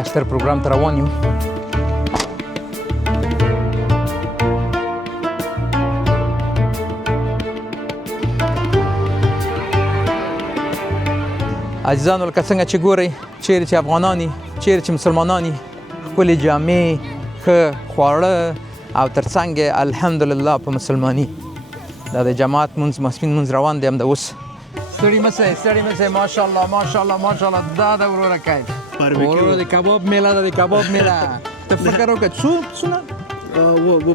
اختر پروګرام ته روان یو. عزیزانو لکه څنګه چې ګورئ چیرې چې افغانان یي چیرې چې مسلمانان یي ښکلې جامې ښه خواړه او ترڅنګ یې الحمدلله په مسلماني دا د جماعت مونځ ماسپښین مونځ روان دی همدا اوس. ستړي مه سئ ماشاءالله ماشاءالله دا د وروره کیف وروره د کباب میله ده د کباب میله. ته فکر وکړه څونه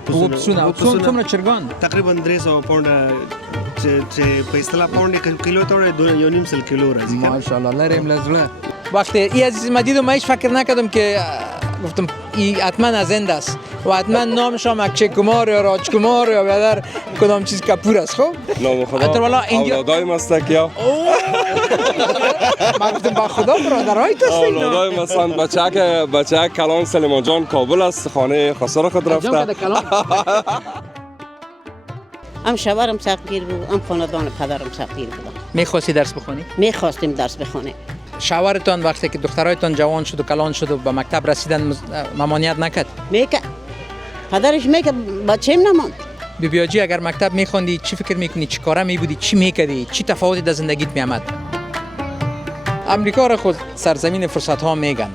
پسونه څومره چرګان تقریبا 300 پاونډه چې په اصطلاح پاونډ کیلو ته وړي 2.5 کیلو راځي. ماشاءالله لریم له زړه. وقتی ای عزیز مدید و من هیچ فکر نکردم که گفتم ای حتما از هند است و حتما نامش هم اکچه کمار یا راج کمار یا بیادر کدام چیز کپور است. خب نام خدا اولادای مستکیا من گفتم با خدا برادرهای تو هستین اولادای مثلا بچه کلان سلیمان جان کابل است خانه خسار خود رفته. هم شوهرم سختگیر بود هم خاندان پدرم سختگیر بود. میخواستی درس بخونی؟ میخواستیم درس بخونیم. شوهرتان وقتی که دخترایتان جوان شد و کلان شد و به مکتب رسیدن ممانعت نکرد؟ میکرد. پدرش میکرد بچه‌م نماند. بیبیاجی اگر مکتب میخوندی چی فکر میکنی؟ چی کاره میبودی؟ چی میکردی؟ چی تفاوتی در زندگیت میامد؟ امریکا را خود سرزمین فرصت ها میگن،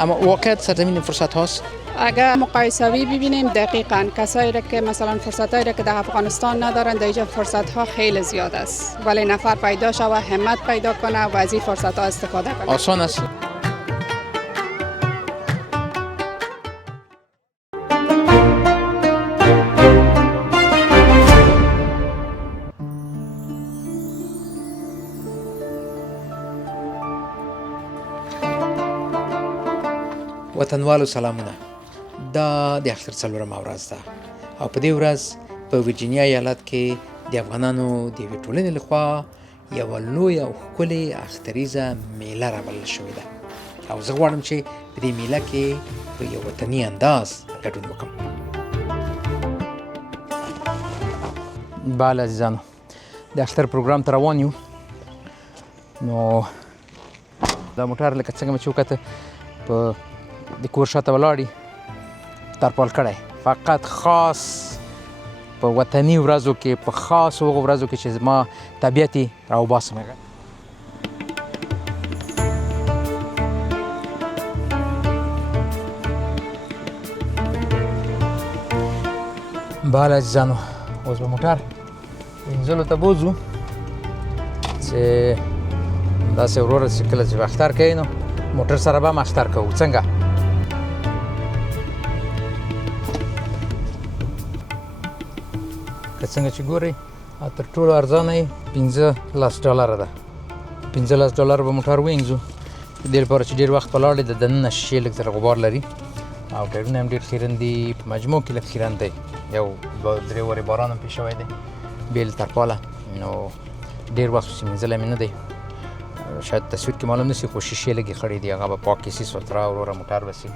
اما واقعیت سرزمین فرصت هاست؟ اگر مقایسوی ببینیم دقیقاً کسایی را که مثلا فرصتایی را که در افغانستان ندارن در اینجا فرصت ها خیلی زیاد است، ولی نفر پیدا شود همت پیدا کنه و از این فرصت ها استفاده کنه. آسان است. وطنوالو سلامونه. دا د اختر څلورمه ورځ ده او په دې ورځ په ورجینیا ایالت کې د افغانانو د یوې ټولنې لخوا یوه لویه او ښکلې اختریزه میله رابلل شوې ده او زه غواړم چې په دې میله کې په یو وطني انداز ګډون وکړم. بله عزیزانو د اختر پروګرام ته روان یو. نو دا موټر لکه څنګه مې چې وکته په د کور شاته ولاړ ترپال کړی فقط خاص په وطني ورځو کې په خاص هغو ورځو کې چې زما طبیعت یې راوباسم. بله عزیزانو اوس به موټر وینځلو ته بوځو چې داسې وروره چې کله چې به اختر کوي نو موټر سره به هم اختر کوو. څنګه که څنګه چې ګورئ تر ټولو ارزانه یې $15 ده. $15 به موټر وینځو د دې لپاره چې ډېر وخت ولاړ دی د دننه شیشې لږ زره غبار لري او ټایرونه هم ډېر خیرن دي. په مجموع کې لږ خیرن دی. یو 3 ورې باران هم پېښ شوی دی بې له ترپاله نو ډېر وخت چې مینځلی مې نه دی شاید تصویر کې معلوم نشي خو شیشې لږې خړې دي هغه به پاکې سي سوتره وروره موټر به سي.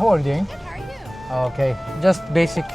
How are you doing? Okay, just basic.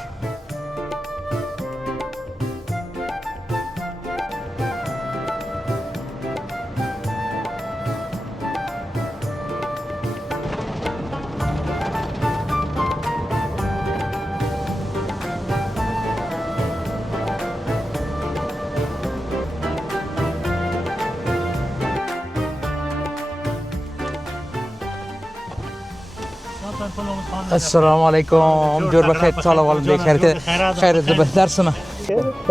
السلام علیکم جور بخیر سال اول بخیر خیر زه به درسمه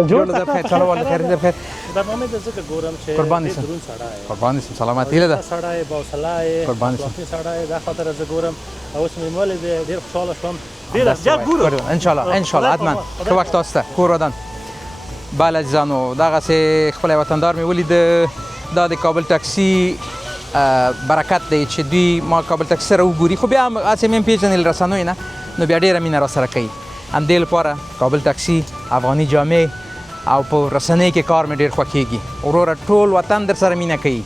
جور بخیر سال اول بخیر بخیر برنامه د زکه ګورم چې قربان شم سلامتی له سړی باوصله قربان شم سړی د خاطر زه ګورم اوس مې مول ډیر خوشاله شوم ډیر زیات ګورم ان شاء الله حتما ښه وخت تاسو ته کور ودان. بله عزیزانو دغسې خپل وطندار مې ولید دا د کابل تاکسي برکت دی چې دوی ما کابل تاکسي سره وګوري خو بیا هم هسې مې هم پېژنې رسنیو نه نو بیا ډېره مینه راسره کوي. همدې لپاره کابل تاکسي افغاني جامې او په رسنۍ کې کار مې ډېر خوښېږي. وروره ټول وطن در سره مینه کوي.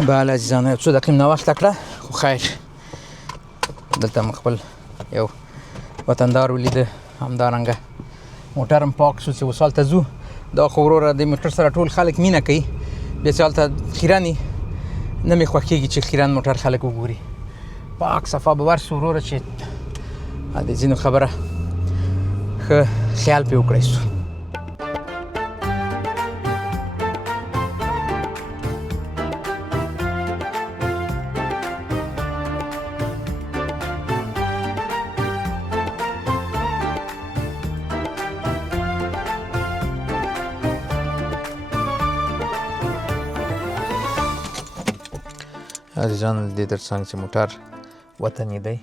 بله عزیزانو یو څو دقیقې مې ناوخته کړه خو خیر دلته مې خپل یو وطندار ولیده همدارنګه موټر هم پاک شو چې وصال ته ځو دا خو وروره د موټر سره ټول خلک مینه کوي بیا چې هلته خیرني نه مې خوښېږي چې خیرن موټر خلک وګوري پاک صفا به ورسو وروره چې د ځینو خبره ښه خیال پرې وکړی سو عزیزان دې در څنګ چې موټر وطني دی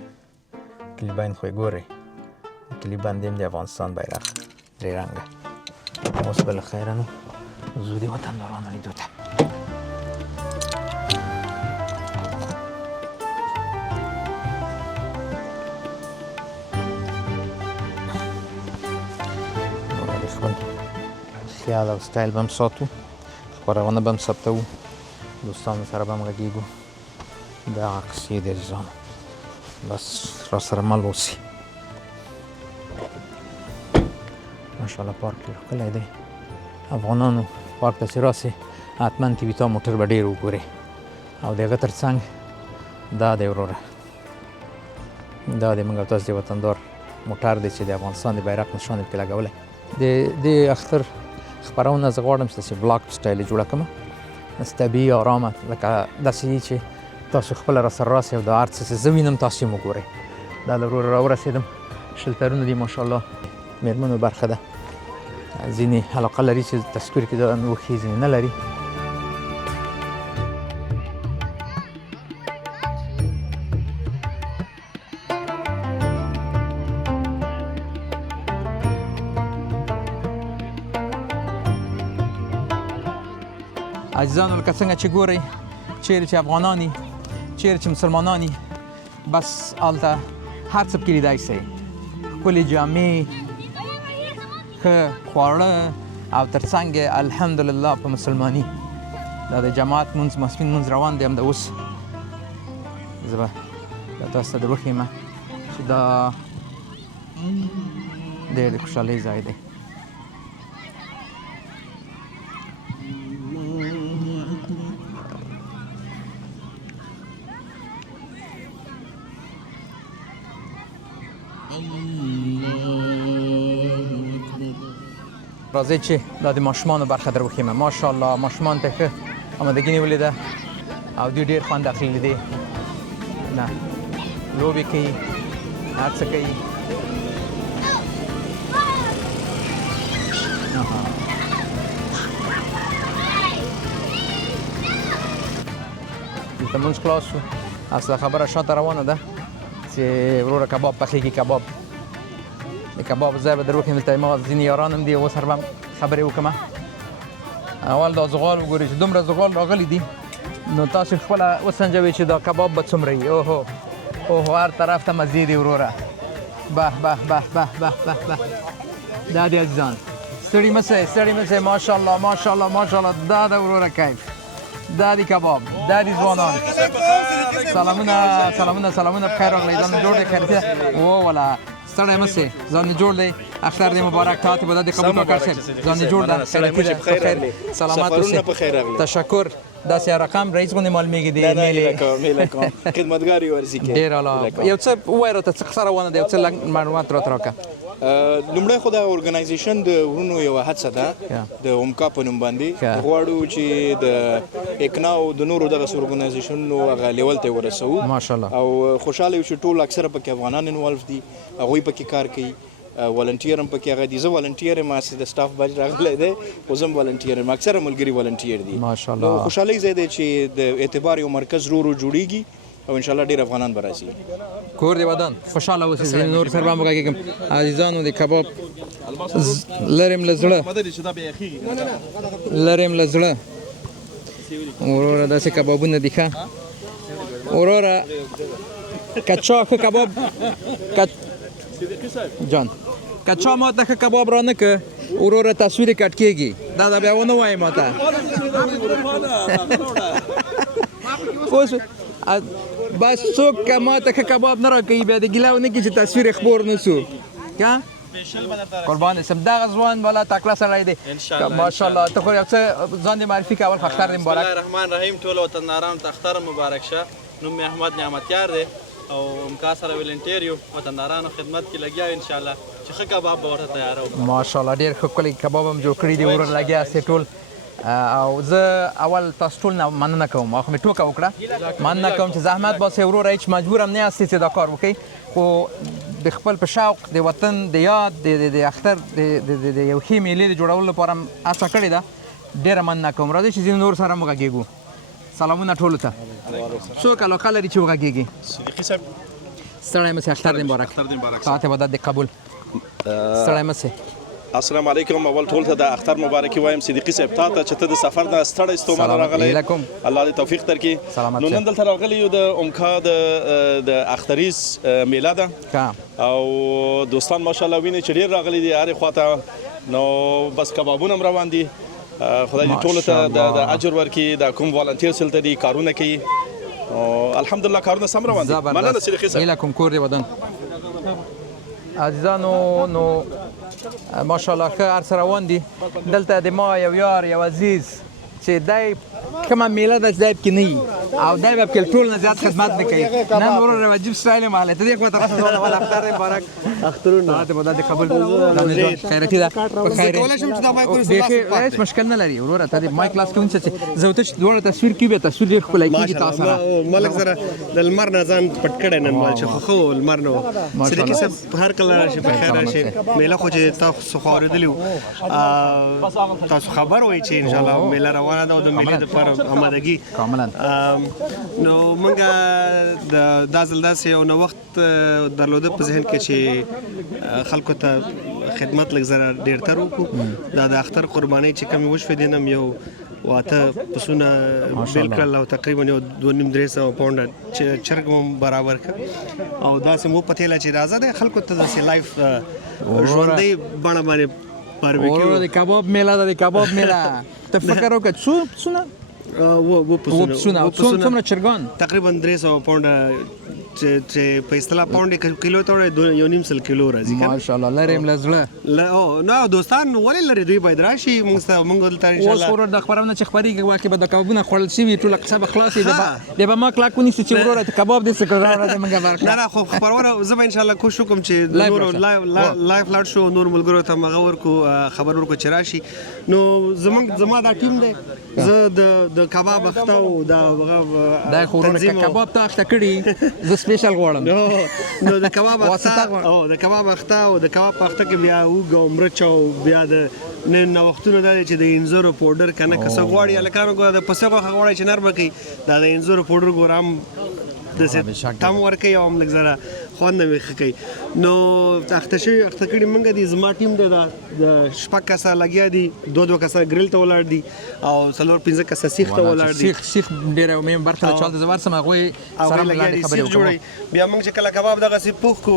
کلیباین خو یې ګورئ کلي باندې هم د افغانستان بیرغ درې رنګه اوس به له خیره نو ځو د وطندارانو لیدو ته د خپل خیال او سټایل به هم ساتو خپرونه به هم ثبتوو دوستانو سره به هم غږېږو دغه قصې دي عزیزانو بس را سره مل اوسئ ماشاءالله پارک ډېر ښکلی دی افغانانو پارک ته چې راسئ حتما تیویتا موټر به ډېر وګورئ او د هغه تر څنګ دا دی وروره دا د موږ او تاسو د وطندار موټر دی چې د افغانستان د بیرغ نشان یې پکې لګولی د دې اختر خپرونه زه غواړم چې داسې بلاک په سټایل یې جوړه کړم داسې طبیعي ارامه لکه داسې وي چې تاسو خپله راسره راسئ او دا هر څه چې زه وینم تاسو یې وګورئ دا له وروره راورسېدم شلترونه دي ماشاءالله مېرمنو برخه ده ځینې علاقه لري چې تصویر کې دا وښي ځینې نه لري عزیزانو لکه څنګه چې ګورئ چیرې چې افغانان چیرې چې مسلمانان بس هلته هر څه پکې لیدای شئ ښکلې جامې ښه خواړه او تر څنګ الحمدلله په مسلماني دا د جماعت مونځ ماسپښین مونځ روان دی همدا اوس زه به تاسو ته در وښیم چې دا ډېر د خوشحالۍ ځای دی راځئ چې دا د ماشومانو برخه در وښیم ماشاءالله ماشومان ته ښه آمادګي نیولې ده او دوی ډېر خوند اخلي دی نه لوبې کوي هر څه کوي دلته مونځ خلاص شو اصله خبره شاته روانه ده چې وروره کباب پخېږي کباب د کباب ځای به در وښیم دلته ما ځینې یاران هم دي اوس سره به هم خبرې وکړم اول دا زغال وګورئ چې دومره زغال راغلي دي نو تاسو خپله وسنجوئ چې دا کباب به څومره وي اوهو اوهو هر طرف ته مزې دي وروره به به به به به به به دا دی عزیزان ستړي مه سئ ماشاءالله ماشاءالله ماشاءالله دا د وروره کیف دا دی کباب دا دی ځوانان سلامونه بخیر راغلی ځان جوړ دی خیرتیا ووالا ستړی مه سئ ځان دې جوړ دی اختر دې مبارک تاته به دا دې قبول کاکړ صاحب ځان دې جوړ ده خیرتي ده بخیر سلامت اوسئ تشکر داسې رقم رئیس غوندې معلومیږي د میلې خدمتګار یې ورزي کې ډېر اعلی یو څه ووایه راته څه قصه روانه ده یو څه لږ معلومات راته راکړه لومړی خو دا ارګنایزیشن د ورونو یوه هڅه ده د اومکا په نوم باندې غواړو چې د اکنا او د نورو دغسې ارګنایزیشنونو هغه لیول ته یې ورسوو ماشاءالله او خوشحاله یو چې ټول اکثره پکې افغانان انوالف دي هغوی پکې کار کوي والنټیر هم پکې هغه دي زه والنټیر یم د سټاف باج راغلی دی خو زه هم والنټیر یم اکثره ملګري والنټیر دي ماشاءالله خوشحالۍ ځای دی چې د اعتبار یو مرکز رو جوړیږي او انشاءالله ډیر افغانان به راځي کور دی ودان خوشحاله اوسئ ځینې نور سره به هم غږېږم عزیزانو د کباب لرم له زړه وروره داسې کبابونه دي ښه وروره که چا ښه کباب جان که چا ما ته ښه کباب را نه که وروره تصویر یې کټ کېږي دا بیا ونه وایي ما ته بس څوک که ما ته ښه کباب نه راکوي بیا د ګیله ونه کړي چې تصویر یې خپور نه سو که قربان اسم دغه ځوان بالا تکړه سړی دی ماشاءالله. ته خو یو څه ځان دې معرفي کول خو اختر دې بسم الله مبارک. الرحمن الرحیم. ټول وطندارانو ته اختر مبارک شه. نوم مې احمد نعمتیار دی او همکار سره ولنټیر یو وطندارانو خدمت کې لګیا ان شاء الله چې ښه کباب به ورته تیارو. ماشاءالله ډېر ښکلی کباب هم جوړ کړي دي ورور لګیا سې ټول. او زه اول تاسو ټول نه مننه کوم. خو مې ټوکه وکړه مننه کوم چې زحمت باسئ ورور هیڅ مجبور هم نه یاستئ چې دا کار وکړئ خو د خپل په شوق د وطن د یاد د اختر د یو ښې میلې د جوړولو لپاره هم هڅه کړې ده. ډېره مننه کوم. راځئ چې ځینې نور سره هم وغږېږو. سلامونه ټولو ته. څوک علاقه لري چې وغږېږي؟ صدیقي صاحب ستړی مه سئ اختر دې مبارک. اختر دې مبارک. ساعت عبادت دې قبول. ستړی مه سئ. السلام علیکم. اول ټول ته د اختر مبارکي وایم صدیقي صاحب ته چې ته د سفر نه ستړی ستومانه راغلی. الله دې توفیق درکړي. نو نن دلته راغلی یو د امکا د اختریز میله ده او دوستان ماشاءالله ویني چې ډېر راغلي دي هرې خواته. نو بس کبابونه هم روان دي. خدای دې ټولو ته د اجر ورکړي. دا کوم والنټیرز دلته دي کارونه کوي الحمدلله کارونه سم روان دي. مننه صدیقي صاحب. هیله کوم کور دې ودان. عزیزانو نو ماشاءالله ښه هر څه روان دي. دلته د ما یو یار یو عزیز چې دی کومه میله ده چې دی پکې نه وي او دی به پکې ټول نه زیات خدمت نه کوي. نن ورور یو عجیب سټایل یې مهالی ته دې خوا طرف ته ځوانه والا اختر دې مبارک. ساعت عبادت دې قبول. خیرتي ده په خیر هېڅ مشکل نه لري وروره. ته دې مایک لاس کې ونیسه چې زه ورته چې دواړه تصویر کې بیا تصویر ډېر ښکلی کېږي تا سره. ملک سره د لمر نه ځان پټ کړی نن مال چې خو ښه لمر نه و. صدیقي صاحب هر کله راشي په خیر راشي. میله خو چې تاسو خو اورېدلي وو تاسو خبر وایي چې انشاءالله میله روانه ده او د میلې دپاره آمادګي کاملا. نو موږ دا ځل داسې یو نوښت درلوده په ذهن کې چې خلکو ته خدمت لږ زره ډېر تر وکړو. دا د اختر قربانۍ چې کومې وشوې دي نن یو واته پسونه بیل کړل او تقریبا یو 2.5-3 پاونډه چرګ هم برابر کړ او داسې مو پتې له چې راځه د خلکو ته داسې لایف ژوندۍ بڼه باندې ورور د کباب میله ده. د کباب میله ته فکر وکړه څو پسونه و پسونه څومره چرګان تقریبا 300 پاونډه چې په اصطلاح پاونډ کیلو ته 1.5 کیلو راځي. ماشاءالله لري هم له زړه. نو دوستان ولې لري دوی باید راشي موږ دلته ان شاء الله. اوس ورور د خبرونه چې خبرېږي واقع به د کبابونه خوړل شوي ټوله قصه به خلاصې د به ما کلاک ونیسي چې وروره ته کباب دې څه کړه راوړه دې موږ برخه. نه خو خبرونه زه به ان شاء الله کوشش وکړم چې نور لایف لاړ شو نور ملګرو ته مغه ورکو خبر ورکو چې راشي. نو زما دا ټیم دی. زه د کباب اخته او دا خو ورور کباب ته اخته کړي زه سپیشل غواړم. نو د کباب اخته او د کباب اخته او د کباب په اخته کې بیا اوږه او مرچ او بیا د نن وختونه دا چې د انځورو پاوډر کنه کسه غواړي الکانو ګو د پسه غوښه غواړي چې نرمه کوي دا د انځورو پاوډر ګورم د تم ورکوي او هم لږ زره خوند مې ښه کوي. نو اخته کړي موږ دي زما ټیم دی د شپږ کسه لګیا دي 2 کسه ګریل ته ولاړ دي او 4-5 کسه سیخ ته ولاړ دي. سیخ ډېره مهم برخه ده چالت زوار سم هغوی سره ملاړې خبرې وکړو. بیا موږ چې کله کباب دغه سي پوخ کو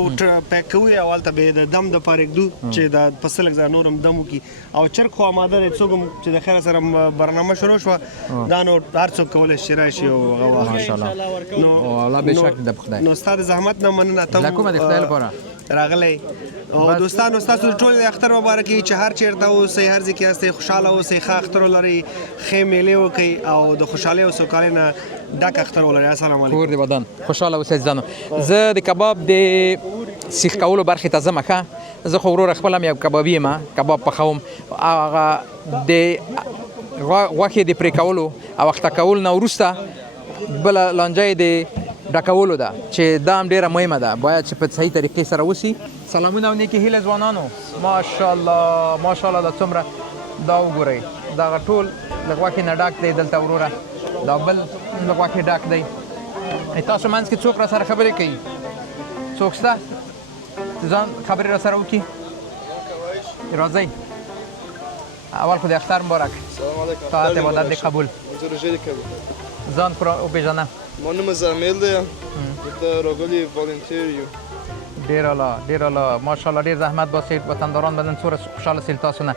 پیک کوو اول ته به د دم د پاره کېدو چې د پسه لږ ځای نورم دم وکړي او چرګ خو آماده دی څوک چې د خیر سره برنامه شروع شوه دا نو هر څوک کولی شي راشي او هغه ماشاءالله نو الله بېشک د خدای. نو ستا د زحمت نه مننه ته کومه د خدای لپاره راغلی او دوستانو ستاسو ټول د اختر مبارک چې هر چیرته اوسئ هر ځای کې یاستئ خوشحاله اوسئ ښه اختر ولرئ ښې میلې وکړئ او د خوشحالۍ او سوکالۍ نه ډک اختر ولرئ. السلام علیکم. کور دې ودان خوشحاله اوسئ عزیزانو. زه د کباب د سیخ کولو برخې ته ځم ښه. زه خو وروره خپل هم یو کبابي یم کباب پخوم. هغه د غوښې د پرې کولو او اخته کولو نه وروسته بله لانجه د ډکولو ده چې دا هم ډېره مهمه ده باید چې په صحیح طریقې سره وسي. سلامونه او نیکې هیله ځوانانو. ماشاءالله ماشاءالله دا څومره دا وګورئ دغه ټول د غوښې نه ډک دی دلته وروره دا بل د غوښې ډک دی. تاسو منځ کې څوک را سره خبرې کوي؟ څوک شته ځان خبرې را سره وکړي؟ راځئ اول خو د اختر مبارک. ساعت عبادت دې قبول. ځان وپېژنه. ما نوم زمیل دی دلته راغلي والنټیر یو. ډېر اعلی ډېر اعلی ماشاءالله ډېر زحمت باسئ وطنداران به نن څومره خوشحاله سئ تاسو نه.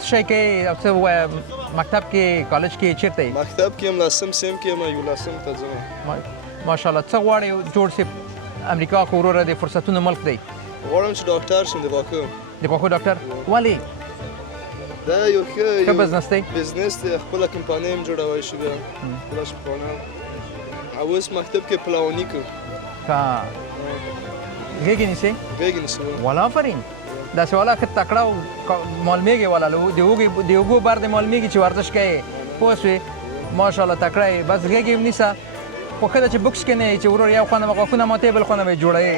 څه شی کوئ او څه ووایم مکتب کې کالج کې چېرته یې؟ مکتب کې یم لسم سیم کې یم 11 ته ځم. ماشاءالله څه غواړئ جوړ سئ؟ امریکا خو وروره د فرصتونو ملک دی غواړم چې ډاکټر شم د غاښو. د غاښو ډاکټر ولې؟ دا یو ښه بزنس دی. بزنس دی، خپله کمپانۍ هم جوړولی شي بیا خپله شپانه. او اوس مکتب کې پلواني کوو. ښه غېږې نیسئ؟ غېږې نیسو. والا آفرین. داسې والا ښه تکړه او معلومیږي والا د اوږو بر دې معلومیږي چې ورزش کوې پوه شوې ماشاءالله تکړه یې بس غېږې هم نیسه خو ښه ده چې بوکس کې نه یې چې ورور یو خوا نه به غاښونه ماتوې بل خوا نه به یې جوړوې.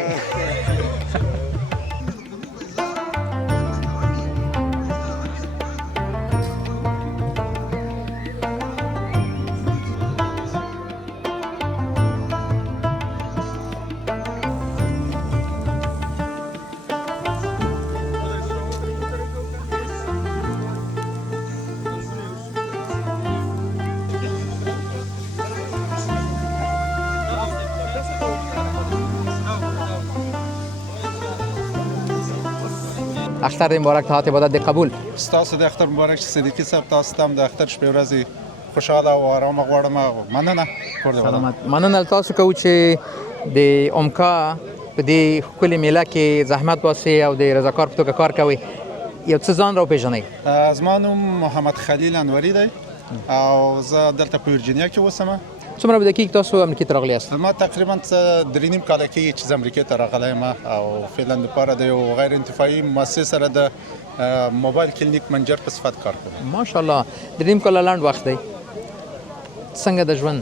اختر دې مبارک ته عبادت دې قبول. ستاسو د اختر مبارک چې صدیقي صاحب تاسو ته هم د اختر شپې ورځې خوشحاله او آرامه غواړم. مننه. سلامت. مننه تاسو کوو چې د امکا په دې ښکلې میله کې زحمت باسئ او د رضاکار په توګه کار کوئ. یو څه ځان راوپېژنئ. زما نوم محمد خلیل انوري دی او زه دلته په ورجینیا کې اوسم. څومره به دقیق تاسو امریکې ته راغلي یاست؟ ما تقریبا 3.5 کاله کېږي چې زه امریکې ته راغلی یم او فعلا دپاره د یو غیر انتفاعي مؤسسې سره د موبایل کلینیک منجر په صفت کار کوم. ماشاءالله 3.5 کاله لنډ وخت دی. څنګه د ژوند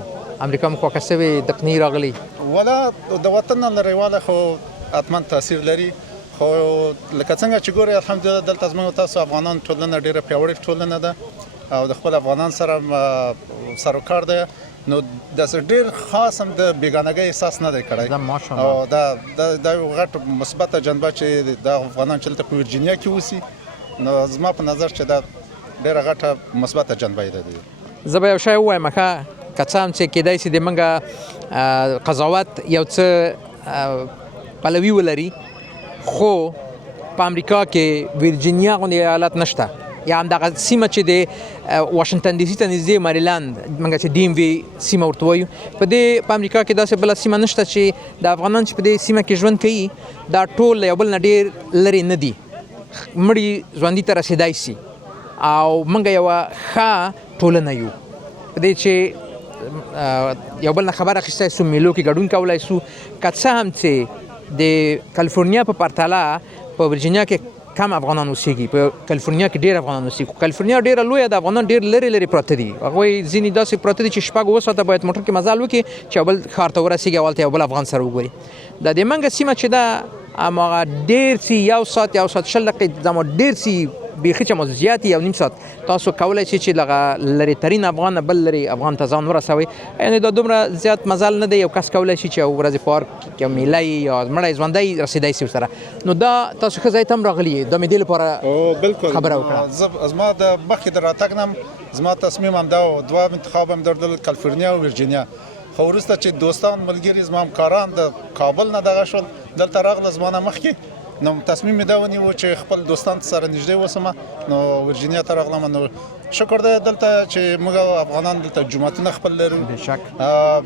امریکا مو خوښه شوې تقني راغلي؟ ولا د وطن نه لرېواله خو حتما تاثیر لري خو لکه څنګه چې ګورئ الحمدلله دلته زموږ تاسو افغانان ټولنه ډېره پیاوړې ټولنه ده او د خپل افغانان سره سروکار دی نو داسې ډېر خاص هم د بیګانګۍ احساس نه دی کړی او دا یو غټ مثبته جنبه چې د افغانان چې دلته په ورجینیا کې اوسي نو زما په نظر چې دا ډېره غټه مثبته جنبه یې ده. زه به یو شی ووایم ښه که څه هم چې کیدای شي د موږ قضاوت یو څه پلوي ولري خو په امریکا کې ورجینیا غوندې ایالت نشته یا همدغه سیمه چې د واشنگټن ډي سي ته نږدې مریلند موږ چې ډي ام وي سیمه ورته وایو په امریکا کې داسې بله سیمه نشته چې د افغانان چې په دې سیمه کې ژوند کوي دا ټول له یو بل نه ډېر لرې نه دي مړي ژوندي ته رسېدای شي او موږ یوه ښه ټولنه یو په دې چې یو بل نه خبر اخیستی سو میلو کې ګډون کولی سو که څه هم چې د کالیفورنیا په پرتله په ورجینیا کې کم افغانان اوسېږي په کالیفورنیا کې ډېر افغانان اوسېږي کالیفورنیا ډېره لویه ده افغانان ډېر لرې لرې پراته دي هغوی ځینې داسې پراته دي چې شپږ اووه ساعته باید موټر کې مزل وکړي چې یو بل ښار ته ورسېږي او هلته یو بل افغان سره وګوري دا د منګه سیمه چې ده هماغه ډېر څه یو ساعت 1.5 دقیقې زما ډېر څه بیخي چې مو زیات یو نیم ساعت تاسو کولی شئ چې دغه لرې ترین افغان نه بل لرې افغان ته ځان ورسوئ یعنې دا دومره زیات مزل نه دی یو کس کولی شي چې یو ورځې پارک یا میله یا مړی ژوندی رسېدی شي ورسره نو دا تاسو ښه ځای ته هم راغلي یې دا مې دې لپاره خبره وکړه زما د مخکې د راتګ نه زما تصمیم همدا و دوه انتخاب هم درلودل کالیفورنیا او ورجینیا خو وروسته چې دوستان ملګري زما همکاران د کابل نه دغه شول دلته راغله زما نه مخکې نو تصمیم مې دا ونیو چې خپل دوستان سره نږدې اوسم نو ورجینیا ته راغلم نو شکر دی دلته چې موږ افغانان دلته جوماتونه خپل لرو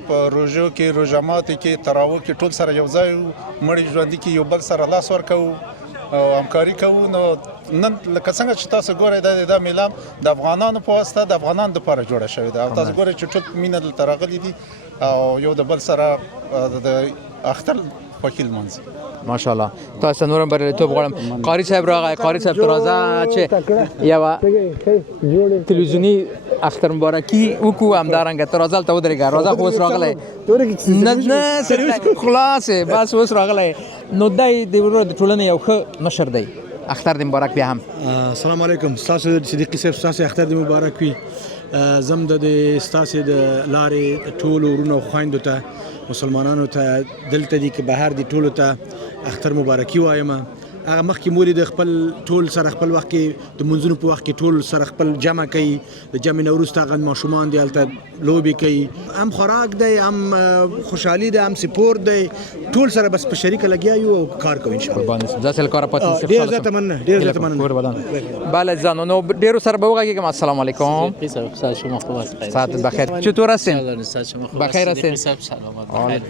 په روژو کې روژه ماتي کې تراویح کې ټول سره یو ځای مړي ژوندي کې یو بل سره لاس ورکوو او همکاري کوو نو نن لکه څنګه چې تاسو ګورئ دا میله د افغانانو په واسطه د افغانانو دپاره جوړه شوې ده او تاسو ګورئ چې ټول مینه دلته راغلي دي او یو د بل سره د اختر خوښي لمانځي ماشاءالله تاسو نورم بریالیتوب غواړم قاری صاحب راغی قاری صاحب ته راځه چې یوه تلویزیوني اختر مبارکي وکړو همدارنګه ته راځه هلته ودرېږه راځه خو اوس راغلی نه خلاصې بس اوس راغلی نو دی د ټولنې یو ښه مشر دی اختر دې مبارک بیا هم السلام علیکم ستاسو صدیقي صاحب ستاسو اختر دې مبارک وي زم د ستاسو د لارې ټولو وروڼو او خویندو ته مسلمانانو ته دلته دي که بهر دي ټولو ته اختر مبارکي وایم هغه مخکې مولي د خپل ټول سره خپل وخت کې د منځونو په وخت کې ټول سره خپل جمع کوي د جمع نه وروسته هغه ماشومان دي هلته لوبې کوي هم خوراک دی هم خوشحالي ده هم سپورت دی ټول سره بس په شریکه لګیا یو او کار کوو انشاءالله ځکه کار پاتې ډېر زیاته مننه ډېر زیاته مننه بله ځانو نو ډېرو سره به وغږېږم السلام علیکم ساعت بخیر چطور هستین بخیر هستین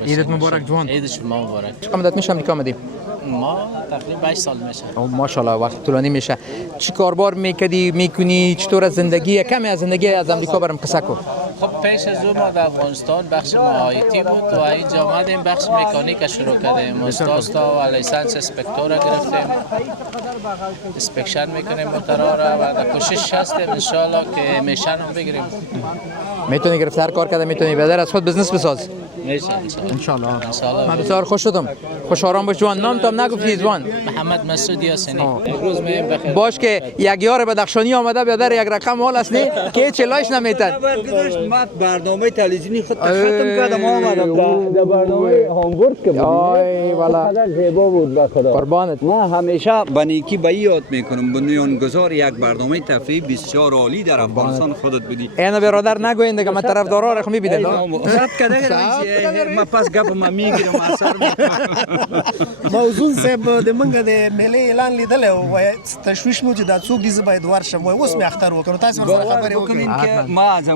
عیدت مبارک جوان عید شما مبارک چه مدت میشه امریکا آمدی ما تقریبا 8 سال میشه. ماشاءالله وقت طولانی میشه. چی کاربار میکنی؟ چطور از زندگی؟ کمی از زندگی از امریکا برام قصه کن. خب پیش از اون ما در افغانستان بخش محیطی بود و اینجا آمدیم بخش مکانیک شروع کردیم. استاد و لیسانس اسپکتور گرفتیم. اسپکشن میکنیم موتورها را و در کوشش هستیم ان شاء الله که میشن هم بگیریم. میتونی گرفتار کار کرده، میتونی بدر از خود بزنس بساز. میشه ان شاء الله. من بسیار خوش شدم. خوش آرام باش جوان. نام تام نگفتی جوان؟ محمد مسعود یاسینی. امروز میایم بخیر. باش که یک یار بدخشانی آمده بیادر یک رقم حال است نه که چلایش نمیتن. من برنامه تلویزیونی خود ختم کردم آمدم در برنامه هامبورگ که بود. آی والا زیبا بود به خدا. قربانت. من همیشه بنیکی به یاد میکنم بنیانگذار یک برنامه تفریحی بسیار عالی در افغانستان خودت بودی. اینا برادر نگوین دیگه من طرفدارا رو میبینم. ثبت کرده ما پس گپ ما میگیرم اثر موضوع صاحب د منګه د میلې اعلان لیدل او تشویش مو چې دا څوک دي باید ورشم وای اوس می اختر وکړو تاسو سره خبرې وکړئ که ما از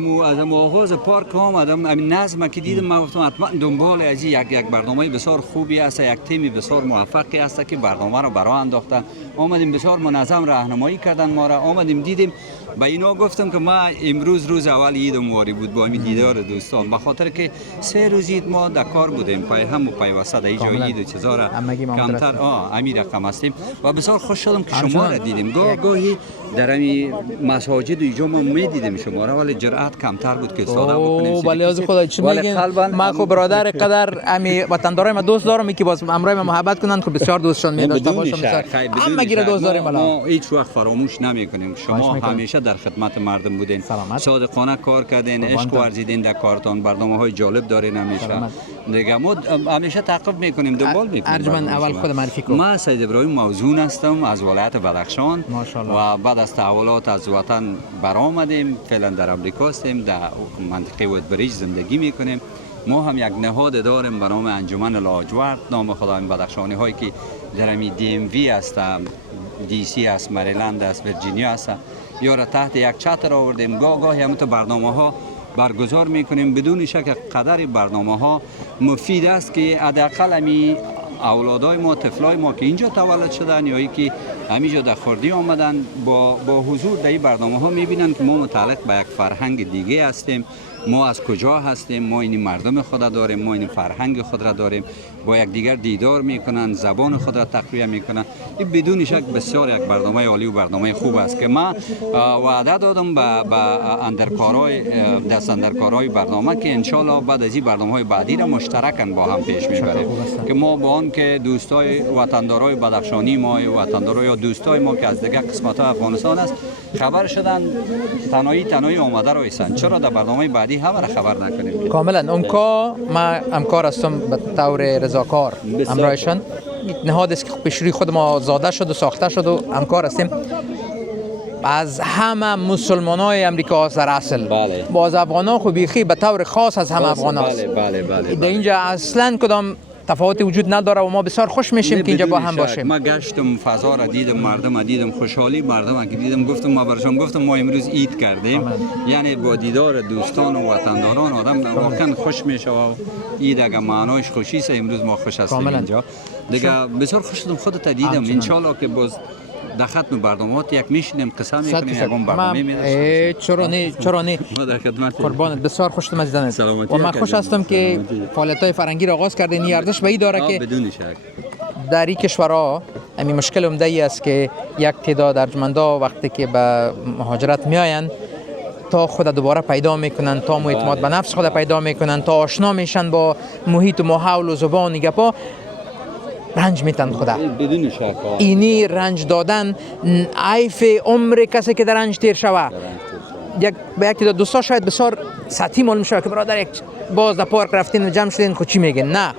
آغاز پارک آمدم همین نظم که دیدم ما گفتم حتما دنبال از یک برنامه بسیار خوبی است، یک تیم بسیار موفقی است که برنامه رو برای انداختن. آمدیم بسیار منظم راهنمایی کردن ما را. آمدیم دیدیم با اینا گفتم که ما امروز روز اول عید مواری بود با همین دیدار دوستان، به خاطر که 3 روز عید ما در کار بودیم پای هم و پای وسط اینجا عید و چیزا را کمتر همین رقم هستیم و بسیار خوش شدم که شما را دیدیم. گاهی در همین مساجد اینجا ما میدیدیم شما را ولی جرأت کمتر بود که استفاده بکنیم. ولی از خدا چی میگین؟ ما خب برادر قدر امی وطندارای ما دوست دارم که باز امروز ما محبت کنن که بسیار دوستشون می‌داشته باشم. همه گیره دوست داریم. ما هیچ وقت فراموش نمی‌کنیم. شما همیشه در خدمت مردم بودین، صادقانه کار کردین، عشق ورزیدین در کارتان، برنامه‌های جالب دارین همیشه. دیگه ما همیشه تعقیب می‌کنیم، دنبال می‌کنیم. ارجمند اول خود معرفی کن. من سید ابراهیم موزون هستم از ولایت بدخشان و بعد از تحولات از وطن برآمدیم. فعلا در امریکا هستیم، در منطقه وودبریج زندگی می‌کنیم. ما هم یک نهاد داریم به نام انجمن لاجورد، نام خدایان بدخشانی هایی که در همین DMV است، DC است، مریلند است، ویرجینیا است. یا را تحت یک چتر آوردیم. گاهی هم تو برنامه‌ها برگزار میکنیم. بدون شک قدر برنامه‌ها مفید است که حداقل همی اولادای ما، طفلای ما که اینجا تولد شدن یا که همینجا در خردی آمدن با حضور در این برنامه‌ها میبینن که ما متعلق به یک فرهنگ دیگه هستیم. ما از کجا هستیم، ما این مردم خود داریم، ما این فرهنگ خود را داریم، با یک دیگر دیدار میکنن، زبان خود را تقویت میکنن. این بدون شک بسیار یک برنامه عالی و برنامه خوب است که ما وعده دادم به اندرکارای دست اندرکارای برنامه که انشالله بعد از این برنامه‌های بعدی را مشترکاً با هم پیش میبریم که ما با آن که دوستای وطندارای بدخشانی ما، وطندارای یا دوستای ما که از دیگر قسمت‌های افغانستان است خبر شدن تنهایی آمده رایسن، چرا در برنامه بعدی همه را خبر نکنیم؟ کاملا ما همکار هستم به طور رضاکار همراهشان. نهاد است که پیش روی خود ما زاده شد و ساخته شد و همکار هستیم. از همه مسلمانای امریکا سر اصل باز افغانا خو بیخی به طور خاص از همه افغانا است. در اینجا اصلا کدام تفاوتی وجود نداره و ما بسیار خوش میشیم که اینجا با هم باشیم. ما گشتم فضا را دیدم، مردم را دیدم، خوشحالی مردم را دیدم. گفتم ما برشان گفتم ما امروز عید کردیم. یعنی با دیدار دوستان و وطنداران آدم واقعا خوش میشه و عید اگه معنایش خوشی است. امروز ما خوش هستیم اینجا دیگه. بسیار خوش شدم خودت دیدم. ان شاء الله که باز در ختم برنامه‌ات یک میشینیم قصه میکنیم، یکم برنامه می‌داشتیم. چرا نه ما در خدمت. قربانت، بسیار خوش شدم از دیدنت و من خوش هستم که فعالیت‌های فرهنگی را آغاز کردین. این ارزش به این داره که بدون شک در این کشورها همین مشکل عمده ای است که یک تعداد ارجمندا وقتی که به مهاجرت میآیند تا خود دوباره پیدا میکنن، تا اعتماد به نفس خود پیدا میکنن، تا آشنا میشن با محیط و ماحول و زبان گپا، رنج میتن خدا. بدون شک اینی رنج دادن عیف عمر کسی که در رنج تیر شوه. به یک دوستا شاید بسیار سطحی معلوم شوه که برادر یک باز در پارک رفتین و جمع شدین خود چی میگن. نه،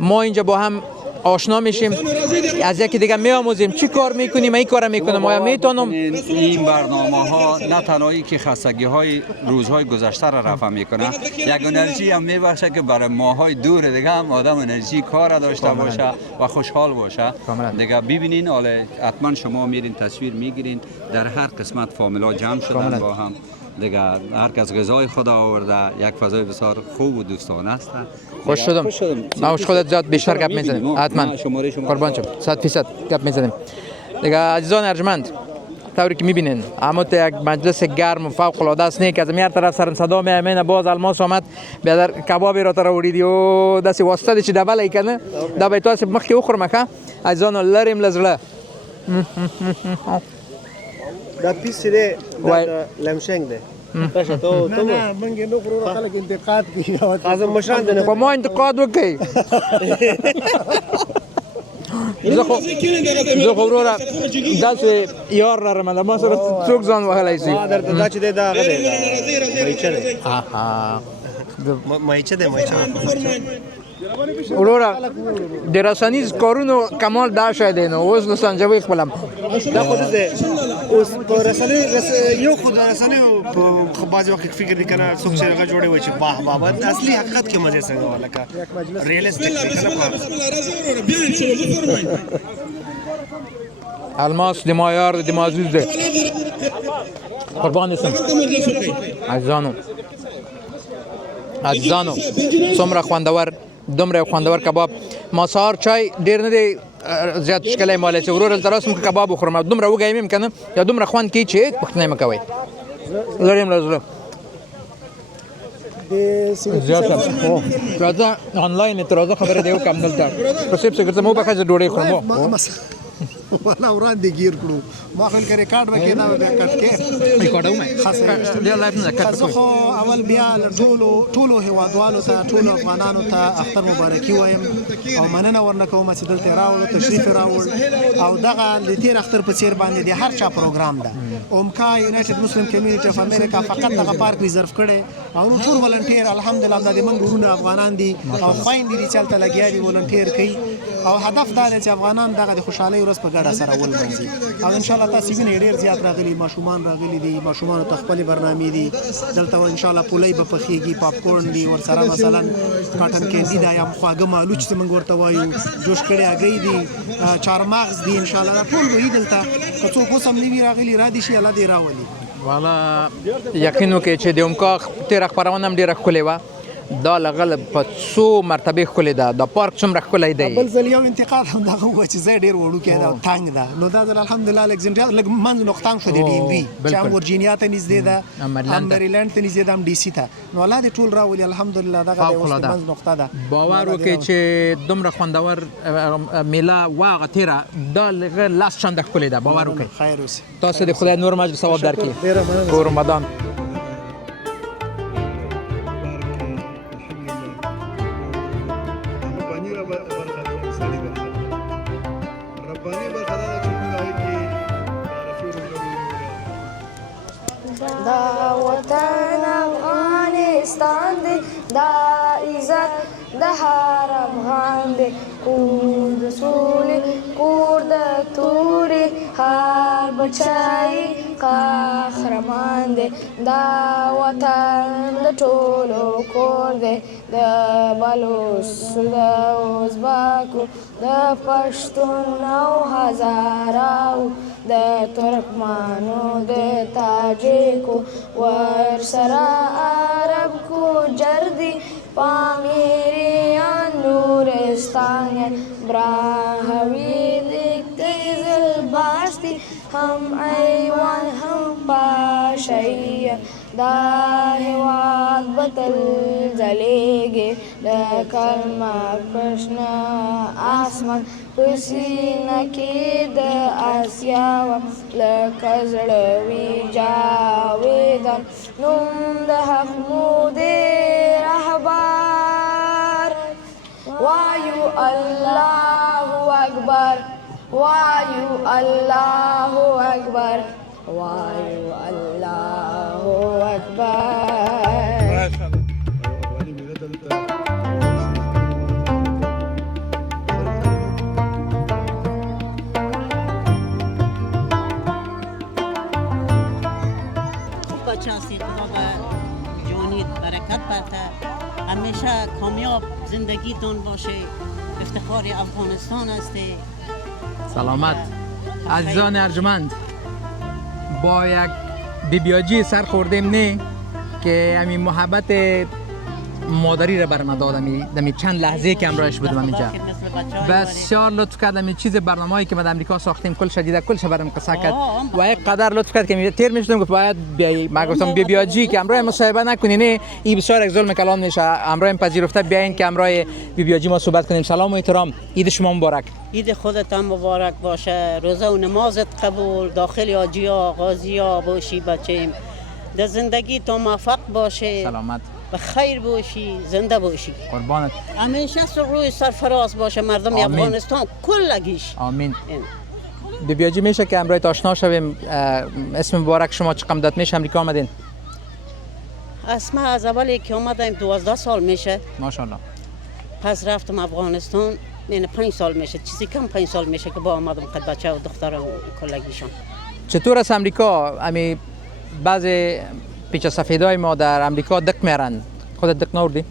ما اینجا با هم آشنا میشیم، از یکی دیگه میآموزیم چی کار میکنیم، این کارا میکنم، آیا میتونم. این برنامه‌ها نه تنهایی که خستگی‌های روزهای گذشته را رفع میکنه، یک انرژی هم میبخشه که برای ماهای دور دیگه هم آدم انرژی کار داشته باشه و خوشحال باشه دیگه. ببینین حالا حتما شما میرین تصویر میگیرین، در هر قسمت فامیلا جمع شدن با هم دیگه هر کس غذای خود آورده، یک فضای بسیار خوب و دوستانه است. خوش شدم. ما خودت زیاد بیشتر گپ میزنیم. حتما قربان شم. 100% گپ میزنیم. دیگه عزیزان ارجمند، طوری که میبینین اما یک مجلس گرم و فوق العاده است. نیک از میار طرف سر صدا میامینه باز الماس آمد بیادر کبابی را تر وریدی و دست واسطه چی دبل کنه دا به تو مخکی بخورم که عزیزان لریم لزله دا پیس ده لمشنگ ده باشه تو نه منګ نو خورو خلک انتقاد کوي اعظم مشران ده خو ما انتقاد وکي زه خو وروره داسې یار لرم له ما سره څوک ځان وهلی شي دا چې دی دا هغه دی مایچه دی مایچه دی وروره د رسنیز کارونو کمال دا شاید نو اوس نو سنجوي خپلم دا خود دی اوس په رسنۍ یو خو د رسنیو په بعضې وخت فکر دی که نه څوک چې هغه جوړی وایي چې باه بابا اصلي حقیقت کې مزې څنګه وه لکه ریلسټیک الماس د ما یار د ما عزیز دی قربان اسم عزیزانو څومره خوندور دومره خوندور کباب ما سهار چای ډیر نه دی زیات شکلی مالی چې ورور دلته راسم که کباب وخورم دومره وږی یم که نه یا دومره خوند کوي چې هېڅ پوښتنه مه کوئ زر یم له زړه راځه آنلاین ته راځه خبره دې وکړم دلته په صاحب صاحب مو وبخښه زه ډوډۍ خورم ولا وړاندې گیر کړو ما خپل ریکارډ وکړ دا بیا کټ کې ریکارډ ومه خاصه دی لایف نه کټ خو اول بیا ټولو هیوادوالو ته ټولو افغانانو ته اختر مبارکي وایم او مننه ورنه کوم چې دلته راوړو تشریف راوړ او دغه د تیر اختر په څیر باندې د هر چا پروګرام ده اومکا یونایټډ مسلم کمیونټي اف امریکا فقط دغه پارک ریزرو کړي او ټول ولنټیر الحمدلله د من ګورونه افغانان دي او خاين دي چې تل لګیا دي ولنټیر کوي او هدف دا دی چې افغانان دغه د خوشحالۍ ورځ په ګډه سره ولمانځي او ان شاء الله تاسو وینئ ډېر زیات راغلي ماشومان راغلي دي ماشومانو ته خپلې برنامې دي دلته ان شاء الله پولۍ به پخېږي پاپکورن دي ورسره مثلا کاټن کینډي دا یا خواږه مالوچ چې موږ ورته وایو جوش کړي هګۍ دي چارمغز دي ان شاء الله دا ټول به وي دلته که څوک اوس هم نه وي راغلي را دي شي الله دې راولي والا یقین وکړئ چې د اومکا تېره خپرونه هم ډېره ښکلې وه دا لغل په څو مرتبه ښکلې ده دا پارک څومره ښکلی دی بل ځل یو انتقاد هم دغه ووایه چې ځای ډېر وړوکی ده او تنګ ده نو دا ځل الحمدلله الکسنډریا لږ منځ نقطه شو د ډي ام وي چې هم ورجینیا ته نږدې ده هم مریلینډ ته نږدې ده هم ډي سي ته نو الله دې ټول راولي الحمدلله دغه د منځ نقطه ده باور وکړئ چې دومره خوندور میله واغه تېره دا لږه لاس چنده ښکلې ده باور وکړئ خیر اوسې تاسو د خدای نور مجل ثواب درکړي په رمضان دا وطن افغانستان دی دا عزت د هر افغان دی کور د سولې کور د تورې هر بچی قهرمان دی دا وطن د ټولو کور دی د بلوچ د ازبکو د پښتون او هزاراو د ترکمانو د تاجکو ورسره عرب کو جردي پامیریان نورستانیان براهوی دیکتی زلباستی هم ایوان هم پاشایی دا هواد بطل زلیگی دا کلمه پشنا آسمان پسینه کی د آسیاوه لکه زړوي جاویدان نوم د محمود رهبر وایو الله اکبر وایو الله اکبر وایو الله اکبر شانسی خدا جوانیت برکت برده همیشه کامیاب زندگیتون باشه افتخار افغانستان هستی سلامت عزیزان ارجمند با یک بیبیاجی سر خوردیم نه که همین محبت مادری را برام داد دمی چند لحظه که همراهش بودم اینجا. بسیار لطف کرد همین چیز برنامه‌ای که ما در امریکا ساختیم کلش دیده کلش برام قصه کرد و یک قدر لطف کرد که تیر میشدم گفت باید بیای ما گفتم بیبیاجی که همراه مصاحبه نکنین نه این بسیار یک ظلم کلام میشه همراه پذیرفته بیاین که همراه بیبیاجی ما صحبت کنیم. سلام و احترام. عید شما مبارک. عید خودت هم مبارک باشه. روزه و نمازت قبول. داخل حاجی‌ها غازی‌ها باشی بچه‌م. در زندگی تو موفق باشه. سلامت. به خیر باشی، زنده باشی. قربانت. همیشه روی سرفراز باشه مردم افغانستان کلگیش. آمین. بیبیاجی میشه که امروز آشنا شویم. اسم مبارک شما چه مدت میشه امریکا آمدین؟ اسم از اولی که اومدم 12 سال میشه. ماشاءالله. پس رفتم افغانستان. یعنی 5 سال میشه. چیزی کم 5 سال میشه که با آمدم قد بچه و دخترم کلگیشون. چطور است امریکا؟ امی بعضی پیچ سفیدای ما در امریکا دق میرن. خودت دق نوردی؟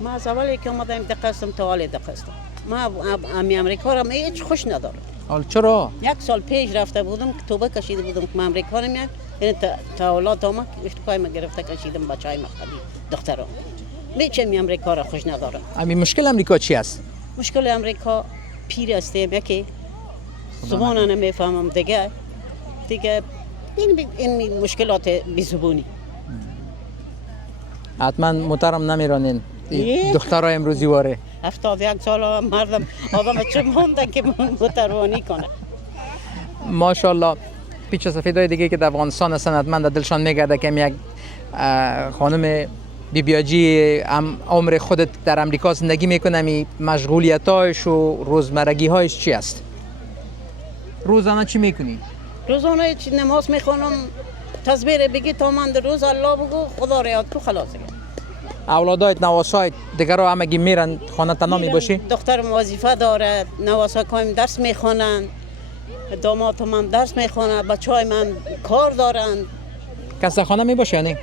ما از اولی که اومدم دقستم تا حالی دقستم. ما امریکا را هیچ خوش ندارم. حال چرا؟ 1 سال پیش رفته بودم که توبه کشیده بودم که من امریکا نمیام. یعنی تا اولاد ما اشتکای ما گرفته کشیدم بچهای مقدی دخترم. میچه امریکا را خوش ندارم. امی مشکل امریکا چی است؟ مشکل امریکا پیر هستیم یکی زبان نمیفهمم دیگه این مشکلات بیزبونی. حتما محترم نمیرانین دخترای امروزی واره 71 سال مردم آدم چه موندن که متروانی کنه. ماشاءالله. پیچ سفیدای دیگه که در افغانستان هستن حتما دلشان میگرده که یک خانم بیبیاجی عمر خودت در امریکا زندگی میکنه مشغولیتایش و روزمرگی‌هایش چی است؟ روزانه چی میکنی؟ روزانه چی نماز میخونم تسبیح بگی تا من در روز الله بگو خدا را یاد کو خلاص. اولادایت نواسایت دیگر رو همگی میرن خانه تنها میباشی؟ دخترم وظیفه داره نواسای کایم درس میخونن دامادم هم درس میخونه بچهای من کار دارن. کسی خانه میباشه یا نه؟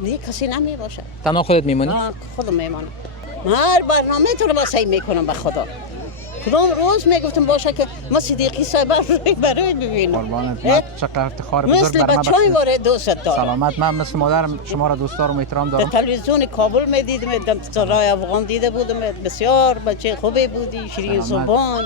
نه کسی نمیباشه. تنها خودت میمونی؟ خودم میمونم. هر برنامه تو رو سعی میکنم به خدا. کدام روز میگفتم باشه که ما صدیقی صاحب برای ببینم. قربانت. چقدر افتخار بزرگ مثل بچه‌ای واره دوست دارم. سلامت. من مثل مادرم شما را دوست دارم و احترام دارم. در تلویزیون کابل میدیدم در رای افغان دیده بودم بسیار بچه خوبی بودی شیرین زبان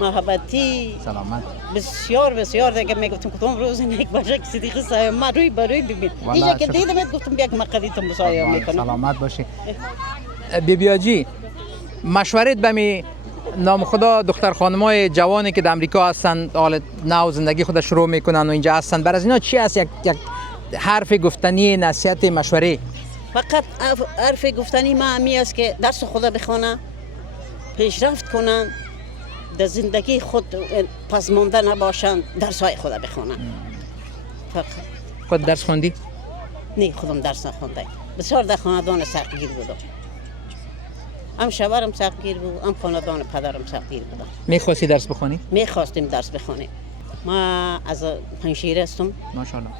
محبتی سلامت بسیار بسیار دیگه میگفتم کدام روز نیک باشه که صدیقی صاحب ما روی برای ببین اینجا که دیدم گفتم یک مقدی تو مصاحبه میکنم. سلامت باشی. بیبیاجی مشورت بمی نام خدا دختر خانمای جوانی که در امریکا هستن حال نو زندگی خود شروع میکنن و اینجا هستن بر از اینا چی است؟ یک حرف گفتنی نصیحت مشوره؟ فقط حرف گفتنی ما همی است که درس خدا بخونن پیشرفت کنن در زندگی خود پس مانده نباشن درس های خدا بخونن. فقط. خود درس خوندی؟ نه خودم درس نخوندم. بسیار در خاندان سختگیر بودم. هم شوهرم سختگیر بود هم خاندان پدرم سختگیر بودم. میخواستی درس بخونی؟ میخواستیم درس بخونیم. ما از پنشیر هستم. ماشاءالله.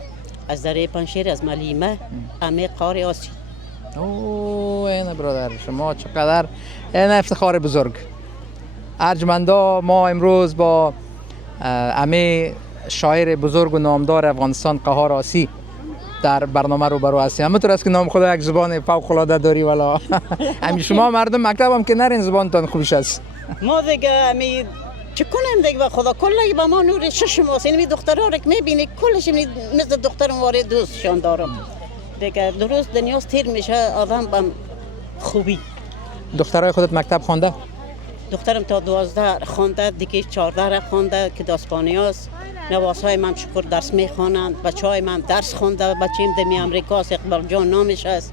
از دره پنشیر از ملیمه همه قاره آسی. اوه اینه برادر شما چقدر این افتخار بزرگ. ارجمندا ما امروز با همه شاعر بزرگ و نامدار افغانستان قهار آسی در برنامه رو برو هستیم. همونطور است که نام خدا یک زبان فوق العاده داری والا. همین شما مردم مکتب هم که نرین زبانتان خوبش است. ما دیگه همین چه کنیم دیگه به خدا کلی به ما نور چشم واسه این دخترها رو که میبینی کلش مثل دخترم واره دوستشان دارم. دیگه درست دنیا تیر میشه آدم به خوبی. دخترای خودت مکتب خوانده؟ دخترم تا 12 خوانده دیگه 14 خوانده که داسپانی است. نواسای من شکر درس میخوانند بچهای من درس خونده بچه‌ام دمی امریکاست اقبال جان نامش است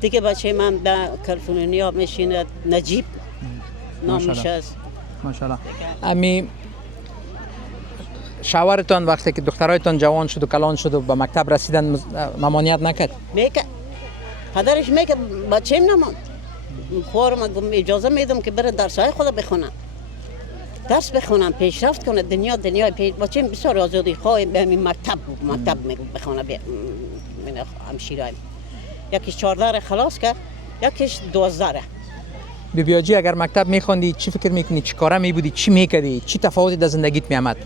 دیگه بچه من به کالیفرنیا میشینه نجیب نامش است. ماشاءالله. امی شوهرتان وقتی که دخترایتان جوان شد و کلان شد و به مکتب رسیدن ممانعت نکرد؟ میگه پدرش میگه بچه‌م نماند خورم اجازه میدم که بره درسای خود بخونن درس بخونم پیشرفت کنه دنیای بچه بسیار آزادی خواه به همین مکتب بخونه همشیرای یکیش 14 خلاص کرد یکیش 12. بیبیاجی اگر مکتب میخوندی چی فکر میکنی چی کاره میبودی چی میکردی چی تفاوتی در زندگیت میامد؟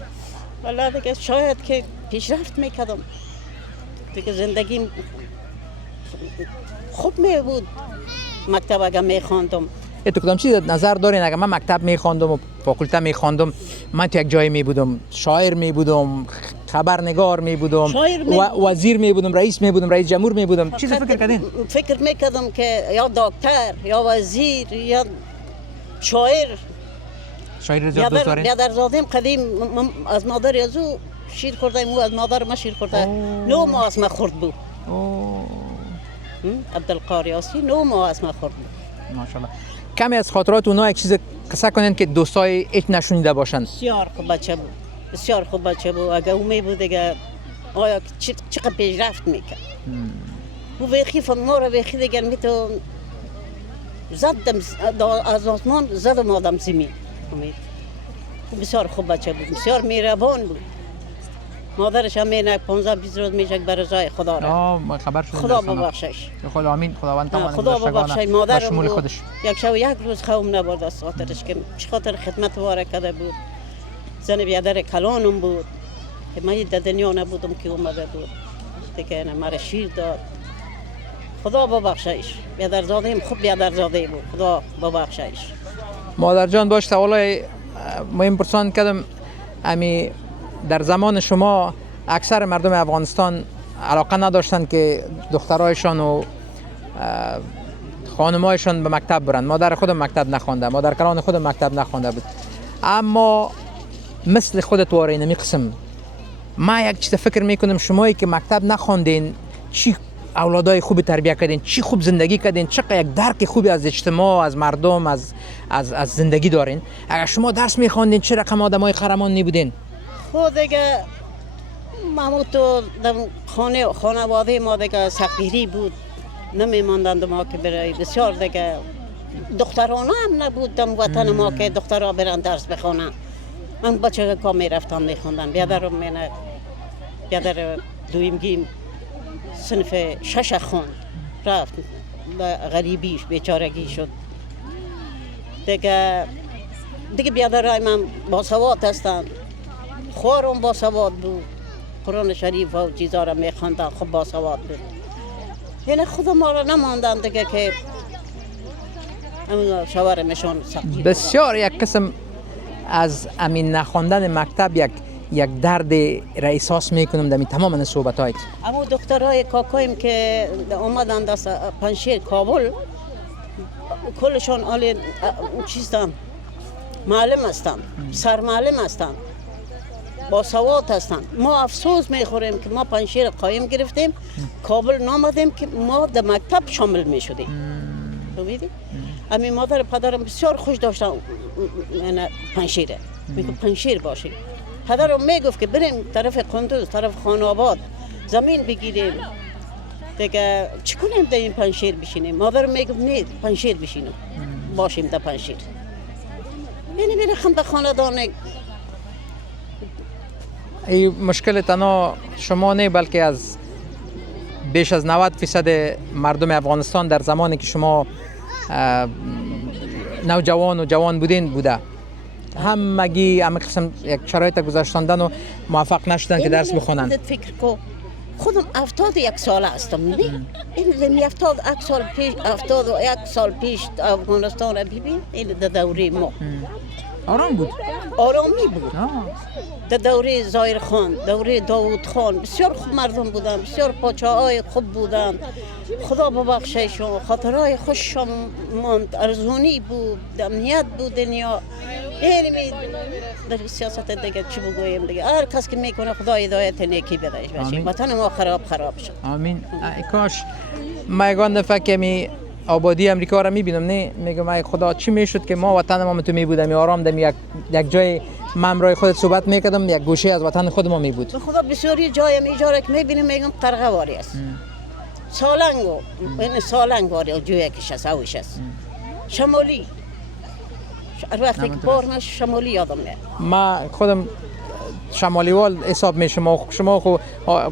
والا دیگه شاید که پیشرفت میکردم دیگه زندگیم خوب می بود مکتب اگه میخواندم. تو کدام چیز نظر دارین اگه من مکتب میخواندم و فاکولته میخواندم من تو یک جای میبودم شاعر میبودم خبرنگار میبودم وزیر میبودم رئیس جمهور میبودم چیز فکر کردین؟ فکر میکردم که یا دکتر یا وزیر یا شاعر زیاد دوست دارین؟ بیادرزادیم قدیم از مادر ازو شیر خورده او از مادر ما شیر خورده 9 ماه از ما خورد بود. عبدالقاری آسی 9 ماه از ما خورد بود. ماشاءالله. کمی از خاطرات اونا یک چیز قصه کنین که دوستای هیچ نشونیده باشن. بسیار خوب بچه بود. بسیار خوب بچه بود. اگه او می بود دیگه آیا چقدر پیشرفت میکرد. او ویخی ما رو ویخی دیگر می تو زدم از آسمان زدم آدم زمین. بسیار خوب بچه بود. بسیار مهربان بود. مادرش هم اینه 15-20 روز میشه بر رضای خدا را. خبر شد. خدا ببخشش. خدا آمین. خداوند تمام خدا ببخشش. مادرم شمول خودش. یک روز خوام نبرد از خاطرش که چه خاطر خدمت واره کرده بود. زن بیادر کلانم بود که من در دنیا نبودم که اومده بود. دیگه مرا شیر داد. خدا ببخشش. بیادرزاده خوب بیادرزاده بود. خدا ببخشش. مادر جان باش سوالای مهم پرسان کردم. امی در زمان شما اکثر مردم افغانستان علاقه نداشتن که دخترایشان و خانمایشان به مکتب برن. مادر خودم مکتب نخوانده، مادر کلان خودم مکتب نخوانده بود. اما مثل خودت واره اینمی قسم ما یک چیز فکر میکنم شمایی که مکتب نخواندین چی اولادای خوبی تربیت کردین، چی خوب زندگی کردین، چقدر یک درک خوبی از اجتماع، از مردم، از زندگی دارین. اگر شما درس میخواندین چه رقم آدمای قهرمان نبودین؟ خود دیگه ما تو خانواده ما دیگه سقیری بود نمیماندند ما که برای بسیار دیگه دخترانه هم نبودم وطن ما که دخترها برن درس بخونن. من بچه که میرفتم میخوندم. بیادرم منه بیادر دویمگیم صنف 6 خوند رفت غریبیش بیچارگی شد دیگه بیادرهای من باسواد هستن. خوارم باسواد بود. قرآن شریف و چیزا را میخواندن خب باسواد بود. یعنی خود ما را نماندن دیگه که همین شوهرمشون سقیل. بسیار یک قسم از امین نخواندن مکتب یک درد را احساس میکنم در تمام صحبت هایت. اما دخترهای کاکایم که اومدن دست پنشیر کابل کلشون آلی چیستن معلم هستن، سرمعلم هستن، با سواد هستن. ما افسوس میخوریم که ما پنشیر قایم گرفتیم کابل نامدیم که ما در مکتب شامل میشدیم. ببینید امی مادر پدرم بسیار خوش داشتن پنشیره. میگه پنشیر باشیم. پدرم میگفت که بریم طرف قندوز، طرف خان آباد زمین بگیریم دیگه چی کنیم در این پنشیر بشینیم. مادرم میگفت نه پنشیر بشینیم باشیم در پنشیر. یعنی میرخم به خاندان. این مشکل تنها شما نه بلکه از بیش از 90% مردم افغانستان در زمانی که شما نوجوان و جوان بودین بوده. همگی قسم یک شرایط گذاشتاندن و موفق نشدن که درس بخونن. فکر کو خودم 71 ساله هستم. این 71 سال پیش افغانستان را ببین. این در دوره ما آرام بود. آرامی بود. در دوره زایر خان، دوره داوود خان بسیار خوب مردم بودن، بسیار پادشاهای خوب بودن. خدا ببخشیشون. خاطرهای خوششون ماند. ارزونی بود، امنیت بود دنیا. یعنی در سیاست دیگه چی بگویم دیگه. هر کس که میکنه خدا هدایت نیکی بدهش باشه. وطن ما خراب شد. آمین. کاش ما یگان دفعه که می آبادی امریکا را میبینم نه میگم ای خدا چی میشد که ما وطن ما تو میبودم آرام دم یک جای ممرای خودت صحبت میکردم یک گوشه از وطن خود ما میبود. به خدا بسیاری جای میجاره که میبینم میگم قرغواری است. سالنگو این سالنگواری جوی کش است اوش است. شمالی وقتی که بار شمالی یادم میاد. ما خودم شمالی وال حساب میشم. شما خو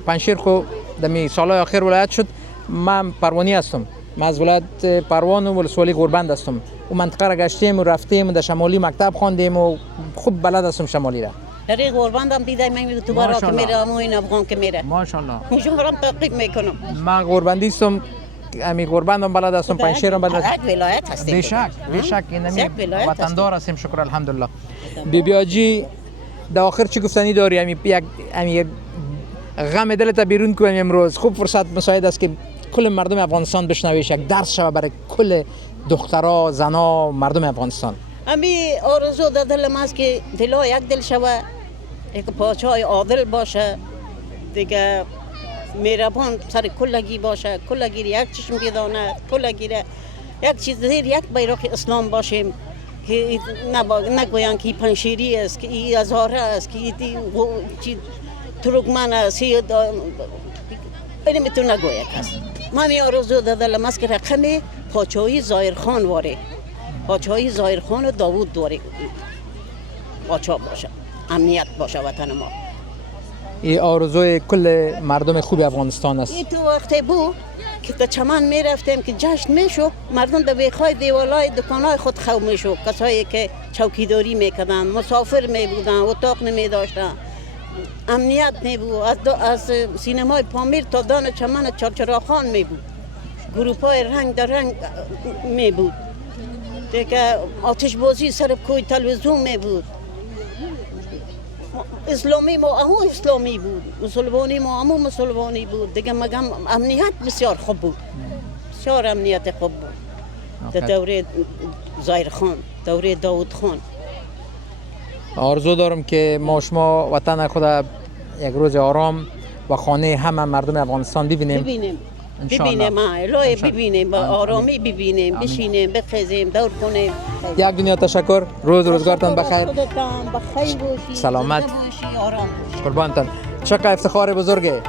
پنشیر خو دمی سالهای آخر ولایت شد. من پروانی هستم. من از ولایت پروان و ولسوالی غوربند هستم. اون منطقه را گشتیم و رفتیم در شمالی مکتب خواندیم و خوب بلد هستم شمالی را. در این قرباندم دیدم من تو برا که میره اما این افغان که میره ماشاءالله میشون برام تعقیب میکنم. من قرباندیستم امی قرباندم بلد هستم پنجشیرم بلد یک ولایت هستیم بیشک اینمی وطندار هستیم شکر الحمدلله. بیبی آجی در آخر چی گفتنی داری؟ امی غم دلت بیرون کنیم امروز. خوب فرصت مساعد است که کل مردم افغانستان بشنویش، یک درس شوه برای کل دخترها زنا مردم افغانستان. امی آرزو در دلم است که دلا یک دل شوه، یک پادشاه عادل باشه دیگه، مهربان سر کلگی باشه، کلگی یک چشم بدانه، کلگی یک چیز زیر یک بیرق اسلام باشیم که نگویان که پنشیری است، که این هزاره است، که این ترکمن است، این میتونه نگویه کس. من آرزو در دلم است که رقم پادشاهی ظاهرخان واره، پادشاهی ظاهرخان و داوود دواره پادشاه باشه، امنیت باشه وطن ما. این آرزوی کل مردم خوب افغانستان است. این تو وقتی بود که تا چمن میرفتیم که جشن میشو، مردم به بیخای دیوالای دکانای خود خو میشو، کسایی که چوکیداری میکردن، مسافر میبودن، اتاق نمیداشتن، امنیت نبود. از سینمای پامیر تا دان چمن چرچراخان میبود، گروپای رنگ در رنگ میبود دیگه، آتش بازی سر کوی تلویزیون میبود. اسلامی ما همون اسلامی بود، مسلمانی ما همون مسلمانی بود دیگه. مگم امنیت بسیار خوب بود، بسیار امنیت خوب بود در دوره ظاهرخان، دوره داوود خان. آرزو دارم که ما شما وطن خود یک روز آرام و خانه همه مردم افغانستان ببینیم. ببینیم الهی ببینیم، با آرامی ببینیم، بشینیم، بخیزیم، دور کنیم. یک دنیا تشکر. روزگارتان بخیر، سلامت، قربانتان. چقدر افتخار بزرگه.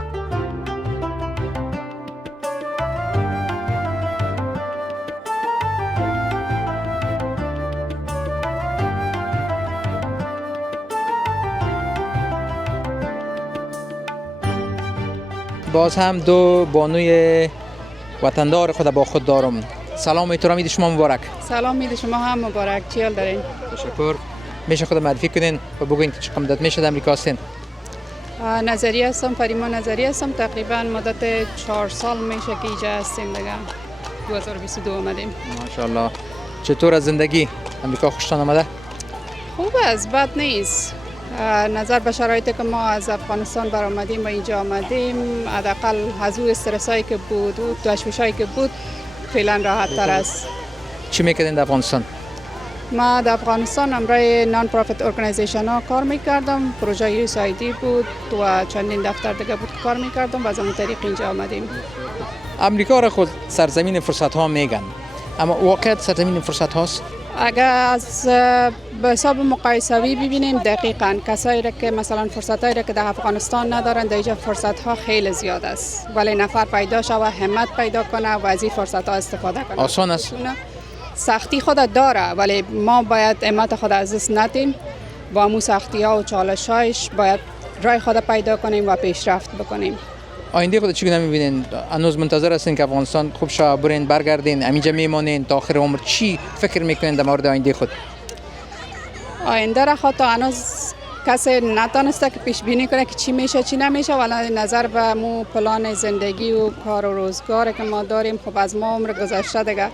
باز هم دو بانوی وطندار خود با خود دارم. سلام و احترام شما مبارک. سلام میده شما هم مبارک. چی حال دارین؟ تشکر. میشه خود معرفی کنین و بگوین که چه مدت میشه در امریکا هستین؟ نظریه هستم، فریما نظریه هستم. تقریبا مدت 4 سال میشه که اینجا هستیم دیگه. 2022 آمدیم. ماشاءالله. چطور از زندگی امریکا خوشتان آمده؟ خوب است، بد نیست. نظر به شرایطی که ما از افغانستان برآمدیم و اینجا آمدیم، حداقل از اون استرسایی که بود و تشویشایی که بود فعلا راحت تر است. چی میکردین در افغانستان؟ ما در افغانستان امرای نان پروفیت ارگانایزیشن ها کار میکردم. پروژه USAID بود و چندین دفتر دیگه بود که کار میکردم و از اون طریق اینجا آمدیم. امریکا را خود سرزمین فرصت ها میگن، اما واقعیت سرزمین فرصت هاست؟ اگر از به حساب مقایسوی ببینیم دقیقاً کسایی را که مثلا فرصتایی را که در افغانستان ندارن، در اینجا فرصت ها خیلی زیاد است، ولی نفر پیدا شود، همت پیدا کنه و از این فرصت ها استفاده کنه. آسان است؟ سختی خود داره، ولی ما باید همت خود از دست ندیم. با همون سختی ها و چالش هایش باید راه خود پیدا کنیم و پیشرفت بکنیم. آینده خود چی می‌بینین؟ هنوز منتظر هستین که افغانستان خوب شه، برین برگردین، همینجا میمونین تا آخر عمر؟ چی فکر میکنین در مورد آینده خود؟ آینده را خود تا هنوز کسی نتونسته که پیش بینی کنه که چی میشه چی نمیشه، ولی نظر به مو پلان زندگی و کار و روزگار که ما داریم، خب از ما عمر گذشته دیگه.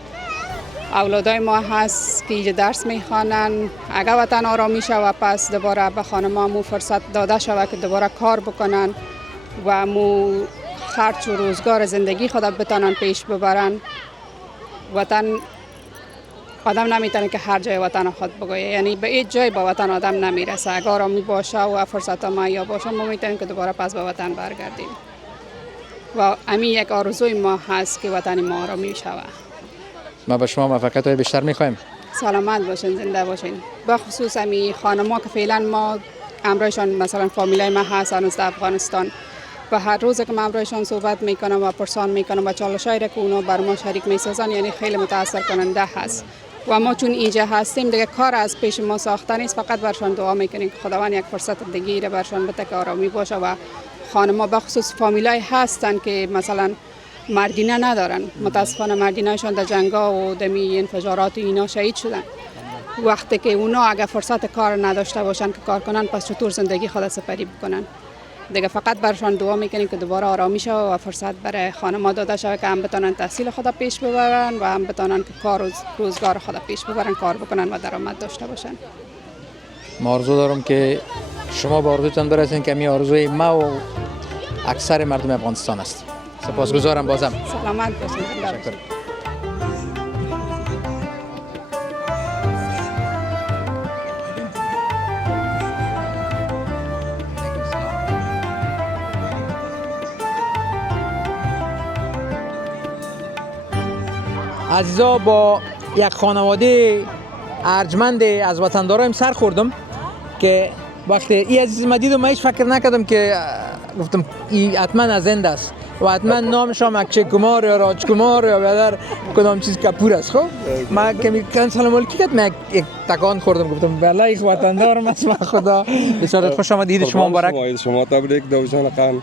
اولادای ما هست که اینجا درس میخوانن، اگر وطن آرامی شوه پس دوباره به خانم‌ها مو فرصت داده شوه که دوباره کار بکنن و مو خرچ و روزگار زندگی خود بتانن پیش ببرن. وطن آدم نمیتونه که هر جای وطن خود بگویه، یعنی به هیچ جای با وطن آدم نمیرسه. اگر آرامی باشه و فرصت مهیا باشه ما میتونیم که دوباره پس به وطن برگردیم و همین یک آرزوی ما هست که وطن ما آرامی شود. ما به شما موفقیت های بیشتر میخوایم. سلامت باشین، زنده باشین. به خصوص همین خانم‌ها که فعلا ما امرایشان مثلا فامیلای ما هست هنوز در افغانستان و هر روز که من امرایشان صحبت میکنم و پرسان میکنم و چالشایی را که اونا بر ما شریک میسازن، یعنی خیلی متاثر کننده هست و ما چون اینجا هستیم دیگه کار از پیش ما ساخته نیست، فقط برشان دعا میکنیم که خداوند یک فرصت دیگه را برشان بده که آرامی باشه. و خانم‌ها به خصوص فامیلای هستن که مثلا مردینه ندارن، متاسفانه مردینه‌شان در جنگا و دمی انفجارات و اینا شهید شدن وقتی که اونا اگر فرصت کار نداشته باشن که کار کنن پس چطور زندگی خود سپری بکنن. دیگه فقط برشان دعا میکنیم که دوباره آرامی شود و فرصت برای خانم‌ها داده شود که هم بتونن تحصیل خود پیش ببرن و هم بتونن که کار و روزگار خود پیش ببرن، کار بکنن و درآمد داشته باشن. ما آرزو دارم که شما به آرزوتان برسین که می آرزوی ما و اکثر مردم افغانستان است. سپاسگزارم بازم. سلامت باشین. تشکر. عزیزا با یک خانواده ارجمند از وطندارایم سر خوردم که وقتی این عزیز ما دیدم من هیچ فکر نکردم که گفتم این حتما از هند است و حتما نامش هم اکشی کمار یا راج کمار یا بیادر کدام چیز کپور است. خب من کمی سلام علیکم کردم، من یک تکان خوردم گفتم بله یک وطندارم است. من خدا بسیار خوش آمدید. شما مبارک. شما تبریک دوجان خان.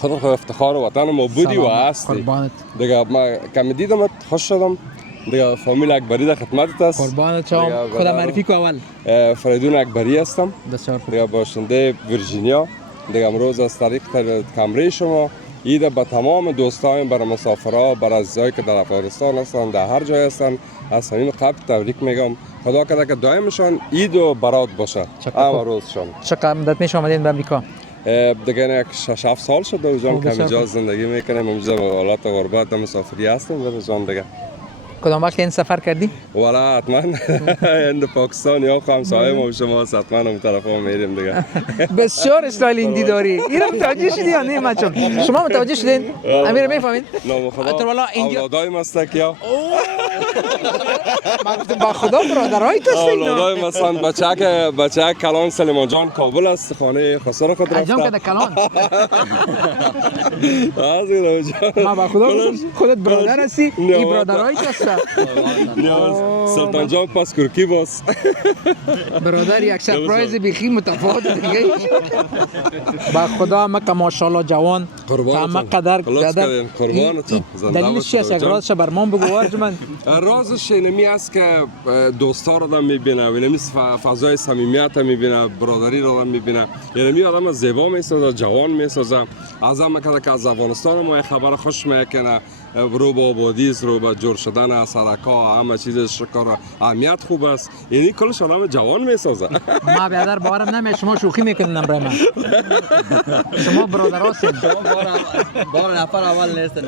خود افتخار وطن ما بودی و هستی دیگه. ما کمی دیدم خوش شدم دیگه. فامیل اکبری در خدمتت است. قربانت شما. خدا معرفی کو اول. فریدون اکبری هستم دیگه، باشنده ویرجینیا دیگه. امروز از طریق کمره شما عید به تمام دوستان، برای مسافرها، برای عزیزایی که در افغانستان هستن، در هر جای هستن، از صمیم قلب تبریک میگم. خدا کنه که دائمشان عید و برات باشه. همه روزشان. چقدر مدت میشه آمدین به امریکا؟ دیگه 6-7 سال شده جان که اینجا زندگی میکنیم. اینجا حالات غربت مسافری هستیم جان دیگه. کدام وقت این سفر کردی؟ والا حتما اند پاکستان یا همسایه ما شما حتما اون طرفا میریم دیگه. بسیار استایل هندی داری. اینو متوجه شدی یا نه بچه‌ها؟ شما متوجه شدین؟ امیر میفهمید؟ نه خدا. اولادای مستکیا. من گفتم با خدا برادرای تو هستین. اولادای مثلا بچه کلان سلیمان جان کابل است، خانه خسرو خود رفته. انجام کده کلان. ما با خدا خودت برادر هستی، این برادرای تو هست. سلطان جان پس کرکی باز برادر یک سرپرایز بیخی متفاوت دیگه. با خدا مکه ماشاءالله جوان تا قدر دلیلش چی است؟ یک رازش برمان بگو ارجمند. رازش اینمی است که دوستا رو آدم میبینه و اینمی فضای صمیمیت میبینه، برادری رو آدم میبینه. اینمی آدم زیبا میسازه، جوان میسازه. از هم میکنه که از افغانستان ما خبر خوش میکنه، رو به آبادی است، رو به جور شدن سرکا، همه چیز شکر اهمیت خوب است. یعنی کلش آدم جوان میسازه. ما بیادر باورم نمیشه شما شوخی میکنین برای من. شما برادر هستین. شما بار نفر اول نیستین.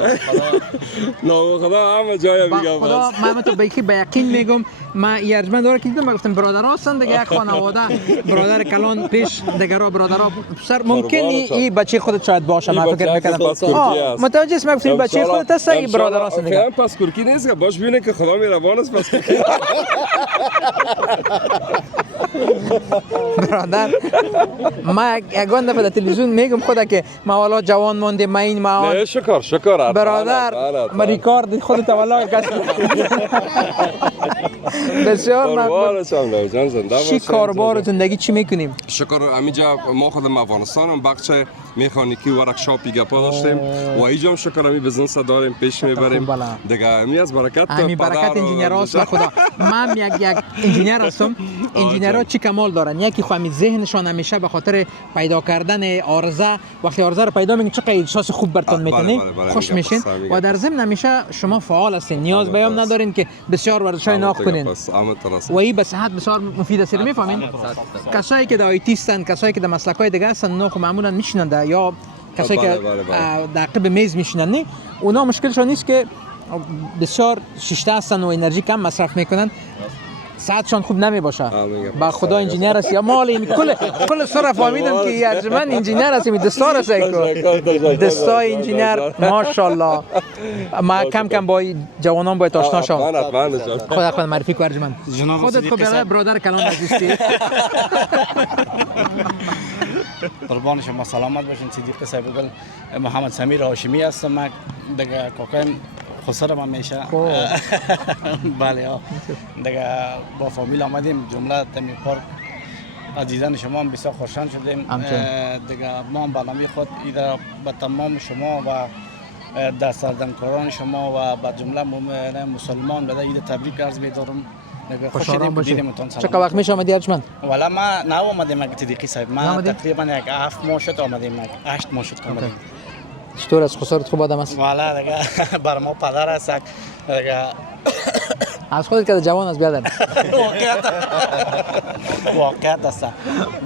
نه خدا همه جای میگم. خدا من تو بیخی به یقین میگم. ما ارجمند داره که دیدم گفتم برادر هستن دیگه، یک خانواده برادر کلان پیش دیگه را برادرها سر ممکن این بچه خودت شاید باشه. من فکر میکردم متوجه اسم گفتم بچه خودت هست، این برادر هستن دیگه. پس کرکی نیست که باش ببینه که خدا میروان است. پس کرکی برادر ما یگان دفعه در تلویزیون میگم خدا که ما والا جوان مونده، ما این ما نه شکر برادر ما ریکارد خودت والا کس بسیار مقبول. چی کاربار زندگی چی میکنیم؟ شکر همینجا ما خودم افغانستانم بخش مکانیکی ورکشاپی گپا داشتیم و اینجا هم شکر همی بزنس داریم پیش میبریم دیگه. همی از برکت همی برکت انجینیر هست خدا. من یک انجینیر هستم. انجینیرها چی کمال دارن؟ یکی خو همی ذهنشان همیشه به خاطر پیدا کردن عارضه، وقتی عارضه رو پیدا میکنین چقدر احساس خوب براتون میکنه، خوش میشین و در ضمن همیشه شما فعال هستین، نیاز به هم ندارین که بسیار ورزشای ناق کنین و این به صحت بسیار مفید است. میفهمین؟ کسایی که در آیتی هستن، کسایی که در مسلک‌های دیگه هستن، اونا خو معمولا میشینن یا کسایی که در قلب میز میشینن، نه اونا مشکلشون نیست که بسیار شیشته هستن و انرژی کم مصرف میکنن، ساعتشان خوب نمی باشه. با خدا انجینیر است یا مال این کل سر فهمیدم که ارجمند انجینیر است، می دستار است دستای انجینیر ماشاءالله. ما کم با جوانان باید آشنا شوم. خدا معرفی کو ارجمند. خودت کو برادر کلان عزیزی. قربان شما سلامت باشین. صدیق صاحب گل محمد سمیر هاشمی هستم. من دیگه کوکایم خسرم همیشه. بله ها دیگه با فامیل آمدیم جمله تمی پارک عزیزان شما هم بسیار خوشحال شدیم دیگه. ما هم برنامه خود ایده به تمام شما و دستاردنکاران شما و به جمله مسلمان بده ایده تبریک عرض می‌دارم خوش شدیم که دیدیمتون. چقدر وقت میشه آمدی ارجمند؟ والا ما نه اومدیم مگه صدیقی صاحب، ما تقریبا یک 7 ماه شد آمدیم، 8 ماه شد آمدیم. چطور از خسارت خوب آدم است؟ والا دیگه بر ما پدر است دیگه. از خودت که جوان از بیادر. واقعیت است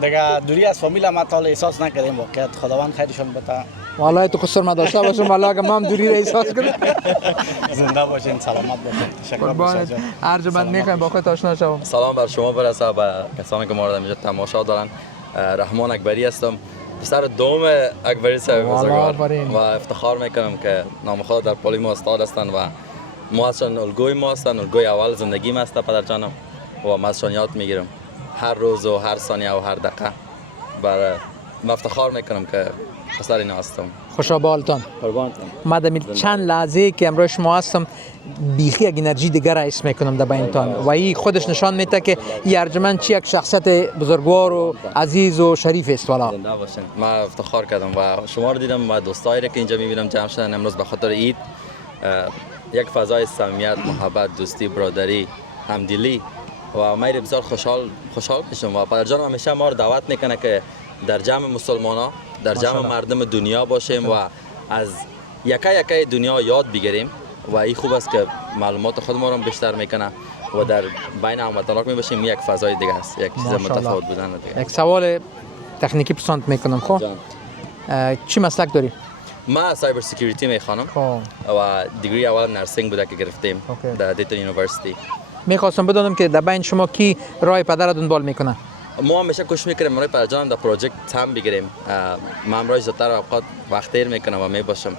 دیگه. دوری از فامیل ما تا احساس نکردیم. واقعیت خداوند خیرشون بده. والله تو قصور نداشته باشم، والله اگه ما هم دوری را احساس کنیم. زنده باشین، سلامت باشین. تشکر قربانت. ارجمند میخوایم با خودت آشنا شوم. سلام بر شما برسه به کسانی که ما را اینجا تماشا دارن. رحمان اکبری هستم، پسر دوم اکبری صاحب بزرگوار و افتخار میکنم که نام خود در پالی ما استاد هستند و ما ازشان الگوی ما هستند، الگوی اول زندگی ما است پدر جانم و ما ازشان یاد میگیرم هر روز و هر ثانیه و هر دقیقه. ما افتخار میکنم که پسر اینا هستم. خوشا بالتان. قربانتون. ما در چند لحظه که امروز شما هستم بیخی یک انرژی دیگر را حس میکنم در بینتان و این خودش نشان میده که این ارجمند چی یک شخصیت بزرگوار و عزیز و شریف است. والا زنده باشین. ما افتخار کردم و شما رو دیدم و دوستایی که اینجا میبینم جمع شدن امروز به خاطر عید. یک فضای صمیمیت، محبت، دوستی، برادری، همدلی و ما بسیار خوشحال میشم و پدر جان همیشه ما رو دعوت میکنه که در جمع مسلمانا، در جمع مردم دنیا باشیم و از یکای دنیا یاد بگیریم و این خوب است که معلومات خود ما رو بیشتر میکنه و در بین هموطنان می باشیم. یک فضای دیگه است، یک چیز متفاوت بودن دیگه. یک سوال تکنیکی پرسانت میکنم. خب چی مسلک داری؟ ما سایبر سکیوریتی میخوانم و دیگری اول نرسینگ بوده که گرفتیم در دیتون یونیورسیتی. میخواستم بدونم که در بین شما کی راه پدر دنبال میکنه؟ ما همیشه کوشش میکنیم برای پدر جانم در پروژه تام بگیریم. ما امروز زودتر اوقات وقت دیر میکنم و میباشم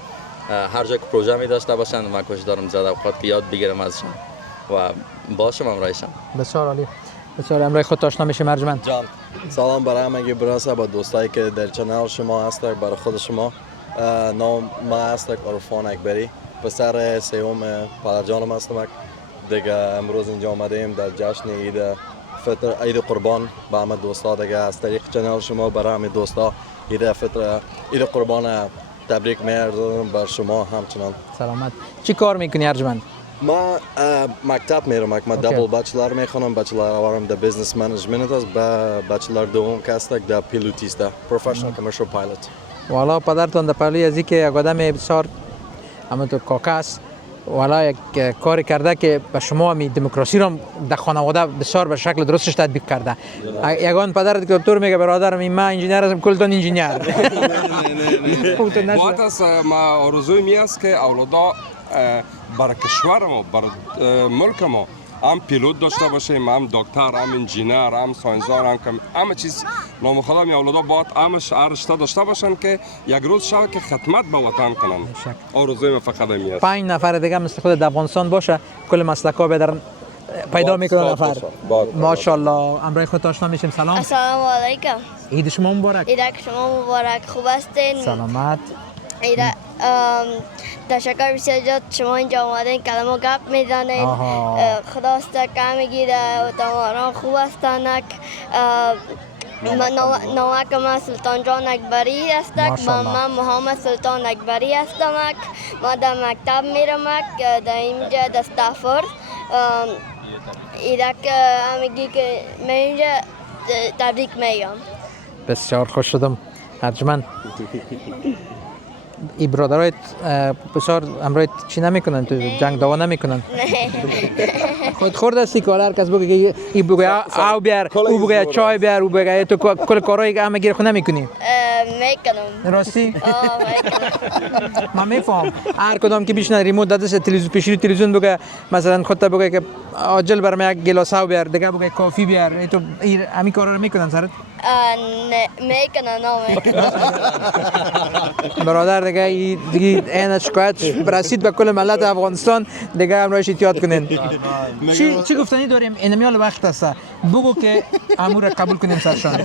هر جای که پروژه می داشته باشن و کوشش دارم زیاد اوقات که یاد بگیرم ازشان و باشم امروزشان. بسیار عالی. بسیار امروز خود آشنا میشیم ارجمند جان. سلام برای همگی برسه با دوستایی که در چنل شما هستن. برای خود شما نام ما هستم عرفان اکبری، پسر سوم پدر جانم هستم. دیگه امروز اینجا آمدیم در جشن عید قربان با همه دوستا. دیگه از طریق چنل شما برای همه دوستا عید قربان تبریک می‌گویم بر شما همچنان. سلامت. چی کار میکنی ارجمند؟ ما مکتب میرم. ما دابل بچلر میخونم. بچلر اولم در بیزنس منیجمنت است، با بچلر دوم که است در پیلوتیست، پروفشنال کامرشال پایلوت. والا پدرتان در پهلوی از که یک آدم بسیار همونطور کاکا است، والا یک کار کرده که به شما می دموکراسی را در خانواده بسیار به شکل درستش تطبیق کرده. یگان پدرت که دکتر میگه برادرم من انجینیر هستم، کلتون انجینیر. باید است ما آرزوی می است که اولادا بر کشور ما، بر ملک ما هم پیلوت داشته باشیم، هم دکتر، هم انجینیر، هم ساینسدان، همه چیز. نام خدا می اولادا باید همش رشته داشته باشن که یک روز شب که خدمت به وطن کنن. آرزوی ما فقط می است. 5 نفر دیگه مثل خود در افغانستان باشه، کل مسلک‌ها بدرن پیدا میکنه نفر. ماشاءالله. امروز خود آشنا میشیم. سلام. السلام علیکم. عید شما مبارک. عید شما مبارک. خوب هستین؟ سلامت. تشکر بسیار زیاد شما اینجا آمدین، کلمه گپ میزنین. خدا است که همگی و تمام خوب هستند. نوک ما سلطان جان اکبری هستم. من محمد سلطان اکبری هستم. ما در مکتب میرم در اینجا در استافورد. ایرک همگی که من اینجا تبریک میگم. بسیار خوش شدم ارجمند. ای برادرایت بسیار امروز چی نمیکنن؟ تو جنگ دعوا نمیکنن؟ خود خورده هستی که هر کس بگه ای بگه آو بیار، او بگه چای بیار، او بگه تو کل کارهایی که همه گیر خود نمیکنی؟ میکنم. راستی؟ من میفهم هر کدام که بیشتر ریموت داده ست تلویزیون پیشی تلویزیون بگه مثلا خودت بگه که عاجل برام یک گلاس آب بیار، دیگه بگه کافی بیار. تو همین کارا رو میکنن سرت؟ میکنن. برادر دیگه این شکایت برسید به کل ملت افغانستان، دیگه امروز احتیاط کنین. چی گفتنی داریم؟ اینمیال وقت است بگو که امور قبول کنیم سرشان.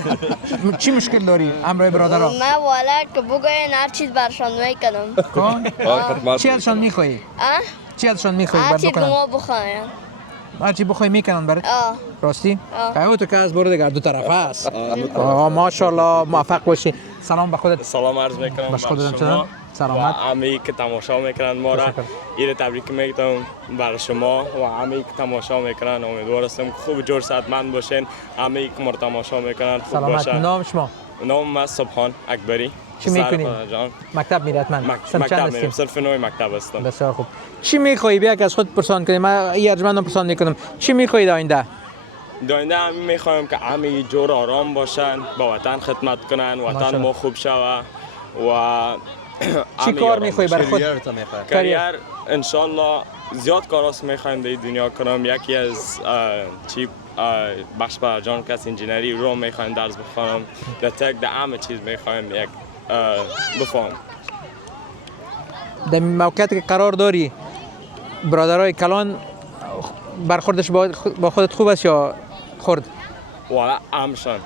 چی مشکل داری امروز برادرها؟ من والا که بگوین هر چیز برشان میکنم. چی ازشان میخوایی؟ چی ازشان میخوایی؟ هر چی که ما بخوایم. هر چی بخوای میکنن برات؟ راستی؟ که تو که از برو دیگه دو طرف است. ماشاءالله موفق باشی. سلام به خودت. سلام عرض میکنم به شما. سلامت. و همه که تماشا میکنن ما را این تبریک میگم برای شما و همه که تماشا میکنن. امیدوار هستم که خوب جور صحتمند باشین. همه که ما را تماشا میکنن خوب سلامت. باشن. نام شما؟ نام من سبحان اکبری. چی میکنید؟ مکتب میرید من؟ مکتب میرم. صرف نوع مکتب هستم. بسیار خوب. چی میخوایی بیا که از خود پرسان کنیم؟ من ارجمندم پرسان میکنم. چی میخوایی آینده؟ داینده هم میخوایم که همه جور آرام باشن، با وطن خدمت کنن، وطن ما خوب شوه و چی کار میخوایی برای خود؟ کریر انشالله زیاد کاراست میخوایم در دنیا کنم. یکی از چی بخش پدرجان کس انجینری رو میخوایم درس بخونم. در تک در همه چیز میخوایم یک بفهم. در موقعیتی که قرار داری برادرای کلان برخوردش با خودت خوب است یا خورد؟ والا همشان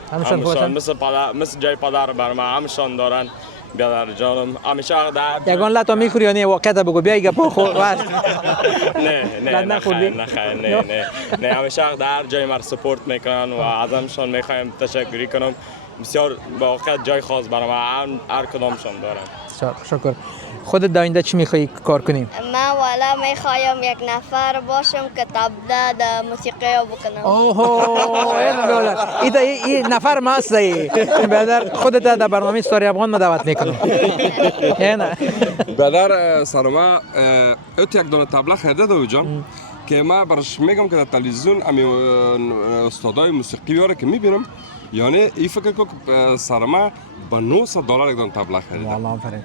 مثل جای پدر بر ما همشان دارن. بیادر جانم همیشه یگان لطا میخوری یا نه؟ واقعیت بگو بیا ایگه پا خور نه همیشه در جای مر سپورت میکنن و از همشان میخوایم تشکری کنم. بسیار با واقعیت جای خاص برای ما هر کدامشان دارن. شکر. خودت داینده چی میخوایی کار کنی؟ من والا میخوایم یک نفر باشم که تبله در موسیقی بکنم. این نفر ما است. برادر خودت در برنامه ستاری افغان ما دعوت میکنم. برادر سلام. اوت یک دونه تبله خریده دو جان که ما برش میگم که در تلویزیون امی استادای موسیقی بیاره که میبینم، یعنی این فکر که سرما با $900 یک دونه تبله خریده. والله آفرین.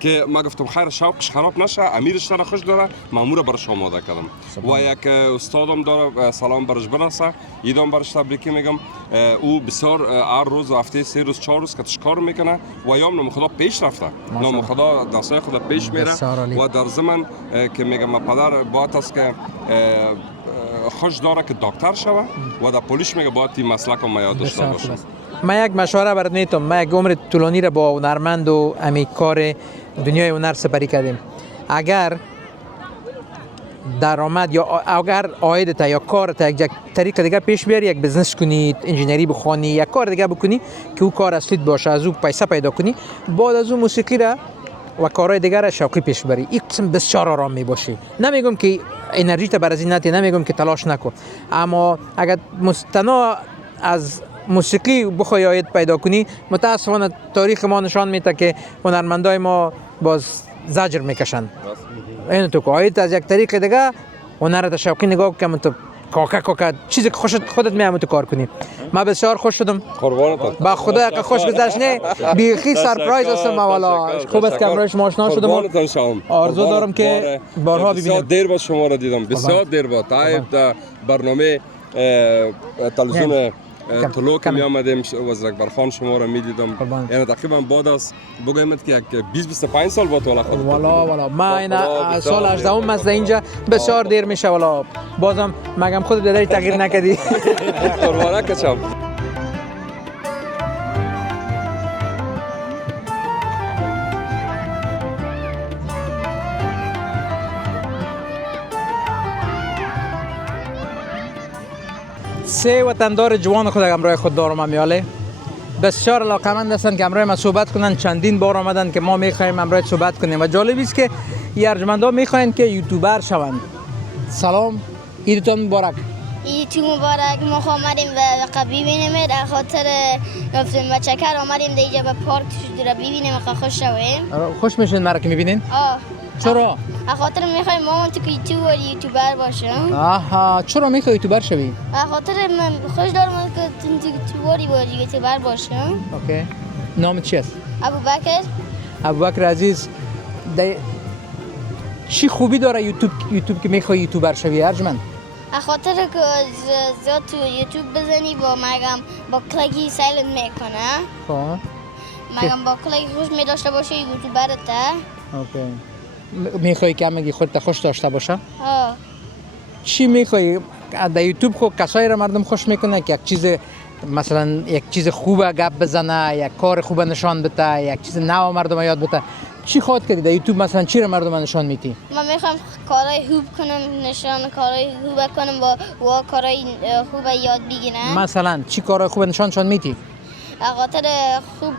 که ما گفتم خیر شوقش خراب نشه، امیرش داره خوش داره، مامور برش آماده کردم. و یک استادم داره سلام برش برسه، ایدام برش تبریکی میگم. او بسیار هر روز هفته 3 روز 4 روز کتش کار میکنه و یام نام خدا پیش رفته، نام خدا دستای خدا پیش میره و در زمان که میگم پدر باید است که خوش داره که دکتر شوه و در پلیس میگه باید این مسلک رو یاد داشته باشه. من یک مشوره برات میتونم. من یک عمر طولانی را با هنرمند و امی کار دنیای هنر سپری کردیم. اگر درآمد یا اگر عایدت یا کارت یک طریق دیگه پیش بیاری، یک بزنس کنی، انجینری بخونی، یک کار دیگه بکنی که او کار اصلیت باشه، از او پیسه پیدا کنی، بعد از اون موسیقی را و کارهای دیگر را شوقی پیش بری، این قسم بسیار آرام می باشی. نمیگم که انرژی تا برازی نتی، نمیگم که تلاش نکن، اما اگر مستنا از موسیقی بخوای عاید پیدا کنی، متاسفانه تاریخ ما نشان میده که هنرمندای ما باز زجر میکشن. این تو که عاید از یک طریق دیگه هنرت شوقی نگاه کنم تو کاکا چیزی که خودت میام تو کار کنی. من بسیار خوش شدم. قربانتون. با خدا که خوش گذشت. نه بیخی سرپرایز هستم والا. خوب است که امروز شما آشنا شدم. آرزو دارم که بارها ببینم. بسیار دیر با شما را دیدم. بسیار دیر با تایب در برنامه تلویزیون طلوع که می آمدیم وزیر اکبر خان شما را می دیدم. یعنی تقریبا بعد از بگویمت که 20-25 سال با تو خود. والا من این سال 18 از اینجا بسیار دیر میشه والا. بازم مگم خود بدری تغییر نکردی. قربانه کچم. سه وطندار جوان خود همراه خود دارم امیاله. بسیار علاقمند هستند که همراه ما صحبت کنن. چندین بار آمدن که ما میخوایم همراه صحبت کنیم و جالب است که ارجمندا میخواین که یوتیوبر شوند. سلام، عیدتون مبارک. عیدتون مبارک. ما آمدیم و ببینیم در خاطر گفتیم بچه کار آمدیم اینجا به پارک را ببینیم و خوش شویم. خوش میشین مرا که میبینین؟ چرا؟ خاطر میخوایم مامان تو یوتیوبر باشم. آها، چرا میخوای یوتیوبر شوی؟ خاطر من خوش دارم که یوتیوبر باشم. اوکی. نامت چی است؟ ابوبکر. ابوبکر عزیز، چی خوبی داره یوتیوب که میخوای یوتیوبر شوی ارجمند؟ خاطر که زیاد تو یوتیوب بزنی با مگم با کلیکی سایلنت میکنه. خب. مگم با کلیک خوش میداشته باشه یوتیوبرت. اوکی. میخوای که همگی خودت خوش داشته باشه؟ چی میخوای؟ در یوتیوب خود کسایی را مردم خوش میکنه که یک چیز مثلا یک چیز خوبه گپ بزنه، یک کار خوبه نشان بده، یک چیز نو مردم یاد بده. چی خواهد کردی در یوتیوب مثلا چی را مردم نشان میدی؟ من میخوام کارهای خوب کنم، نشان کارهای خوب کنم و کارهای خوب یاد بگیرم. مثلا چی کارهای خوب نشان میدی؟ خاطر خوب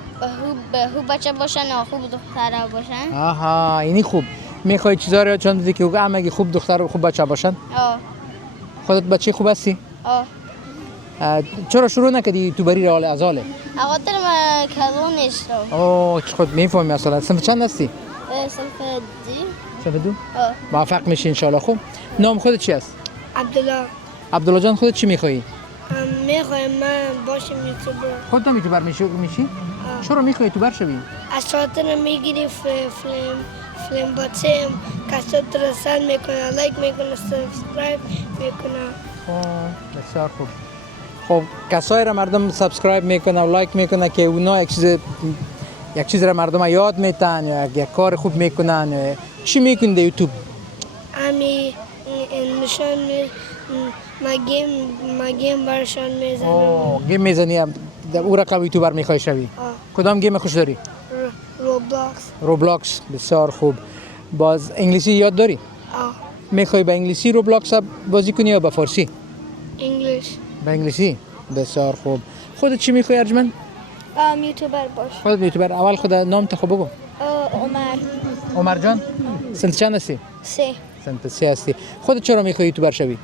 بچه باشن و خوب دختر باشن. آها اینی خوب. میخوای چیزا رو چون دیدی که همه خوب دختر و خوب بچه باشن؟ خودت بچه خوب هستی؟ چرا شروع نکردی یوتیوبری را از حاله؟ خاطر من کلون نیستم. اوه خود میفهمی اصلا. صنف چند هستی؟ صنف 2. موفق میشی انشالله. خوب. نام خودت چی است؟ عبدالله. عبدالله جان خودت چی میخوایی؟ میخوایم من باشم یوتیوبر. خودت هم یوتیوبر میشی؟ چرا میخوای یوتیوبر شوی؟ از خاطر میگیری فیلم باتیم کسات رسان میکنه، لایک میکنه، سابسکرایب میکنه. بسیار خوب. خب کسایی را مردم سابسکرایب میکنه و لایک میکنه که اونا یک چیز را مردم یاد میتن یا یک کار خوب میکنن. چی میکنی در یوتیوب؟ امی نشان ما گیم برشان میزنم. گیم میزنی؟ او رقم یوتیوبر میخوای شوی؟ کدام گیم خوش داری؟ روبلاکس. بسیار خوب. باز انگلیسی یاد داری؟ میخوای به انگلیسی روبلاکس بازی کنی یا به فارسی؟ انگلیش. به انگلیسی؟ بسیار خوب. خودت چی میخوای ارجمند؟ یوتیوبر باش. خودت یوتیوبر. اول خود نام تو بگو. عمر جان سنت چند هستی؟ 3. سنت 3 هستی. خودت چرا میخوای یوتیوبر شوی؟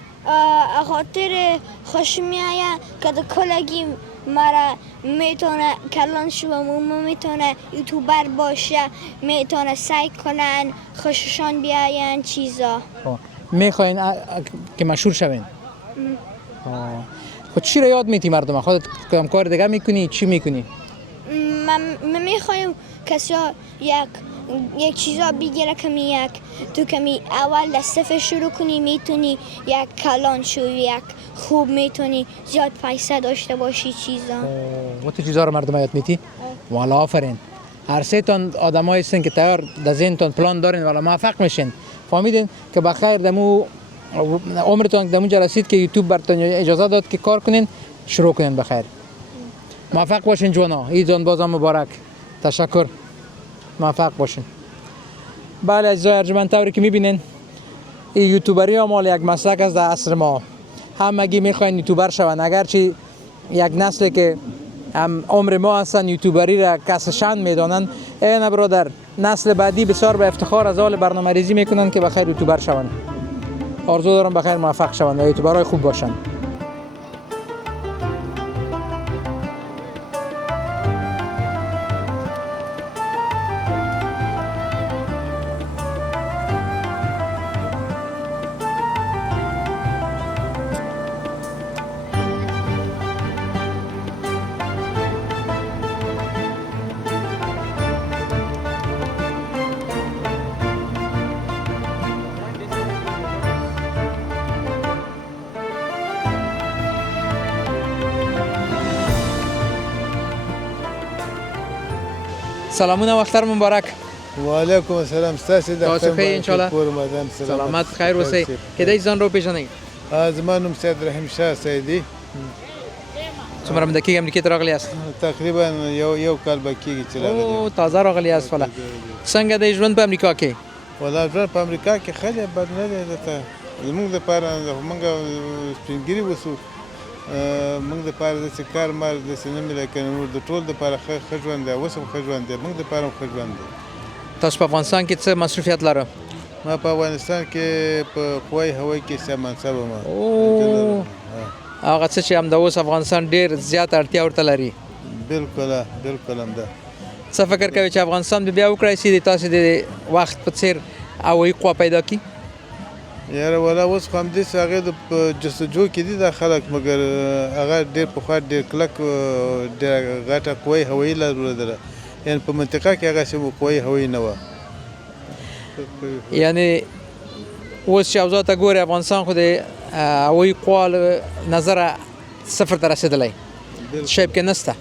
خاطر خوش میآید که کلگی مرا میتونه کلان شوم و میتونه یوتیوبر باشه، میتونه سعی کنن خوششان بیاین چیزا. میخواین که مشهور شوین؟ خود چی را یاد میتی مردم؟ خودت کدام کار دیگه میکنی؟ چی میکنی؟ من میخوایم کسی یک چیزا بگیره که تو کمی اول از صفر شروع کنی میتونی یک کلان شوی، یک خوب میتونی زیاد پیسه داشته باشی چیزا. و تو چیزا رو مردم یاد میتی؟ والا آفرین. هر سه تان آدمایی هستن که تیار در ذهنتان پلان دارین والا موفق میشین. فهمیدین که بخیر دمو عمرتون دمونجا رسید که یوتیوب براتون اجازه داد که کار کنین، شروع کنین بخیر. موفق باشین جوانا. عید جان بازم مبارک. تشکر. موفق باشین. بله عزیزای ارجمند، طوری که میبینین این یوتیوبری ها مال یک مسلک است در عصر ما. همگی میخواین یوتیوبر شون، اگرچه یک نسل که هم عمر ما هستن یوتیوبری را کسشن میدانن. این برادر نسل بعدی بسیار به افتخار از حال برنامه ریزی میکنن که بخیر یوتیوبر شون. آرزو دارم بخیر موفق شون و یوتیوبرای خوب باشن. سلامونه و اختر مبارک. و علیکم السلام. ستاسو د خیر ان شاء الله. سلامت خیر اوسئ. کدی ځان رو پیژنئ؟ زما نوم سید رحیم شاه سیدی. څومره مده کېږي امریکې ته راغلی یاست؟ تقریبا یو کال به کېږي چې راغلی. او تازه راغلی یاست. فله څنګه دی ژوند په امریکا کې؟ ولا ژوند په امریکا کې ښه بد نه دی. دلته زموږ دپاره موږ سپین ګیري اوسو، موږ دپاره داسې کار مار داسې نه میله که نور د ټول دپاره ښه ژوند دی. اوس هم ښه ژوند دی، موږ دپاره هم ښه ژوند دی. تاسو په افغانستان کې څه مصروفیت لرئ؟ ما په افغانستان کې په قوای هوایي کې سیال منصب یم. هغه څه چې همدا اوس افغانستان ډېر زیات اړتیا ورته لري. بالکل بالکل همدا. څه فکر کوئ چې افغانستان به بیا وکړای شي د تاسو د وخت په څېر هوایي قوه پیدا کړي؟ یاره ولا اوس خو همداسې هغې د جستجو کې دي دا خلک، مګر هغه ډېر پخوا ډېر کلک ډېره غټه قوه هوایي لرله، یعنې په منطقه کې هغسې قوه هوایي نه وه. یعنی اوس چې اوضاع ته ګورې افغانستان خو د هوایي قوا له نظره صفر ته رسېدلی شی پکې نشته.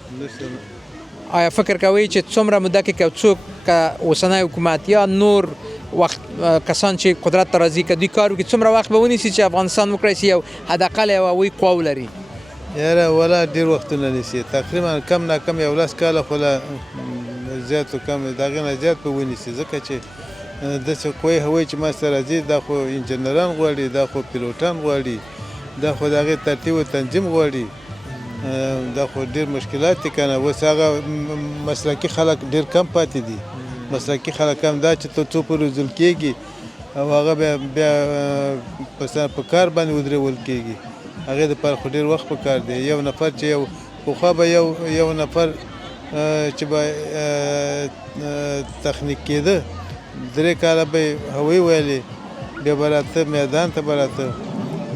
آیا فکر کوئ چې څومره موده کې که څوک که اوسنی حکومت یا نور وخت کسان چې قدرت ته راځي که دوی کار وکړي څومره وخت به ونیسي چې افغانستان وکړای شي یو حداقل یو هوایي قوا ولري؟ یاره ولا ډېر وختونه نیسي، تقریبا کم ناکم 11 کاله خو له زیات و کم د هغې نه زیات به ونیسي، ځکه چې داسې قوې هوایي چې منځته راځي دا خو انجنیران غواړي، دا خو پیلوټان غواړي، دا خو د هغې ترتیب و تنظیم غواړي. دا خو ډېر مشکلات دي که نه. اوس هغه مسلکي خلک ډېر کم پاتې دي. مسلکي خلک هم دا چې تر څو پورې روزل کېږي او هغه بیا په کار باندې ودرول کېږي، هغې دپاره خو ډېر وخت په کار دی. یو نفر چې پخوا به یو نفر چې به تخنیک کېده 3 کاله به یې هوایي ویلې، بیا به راته میدان ته به راته،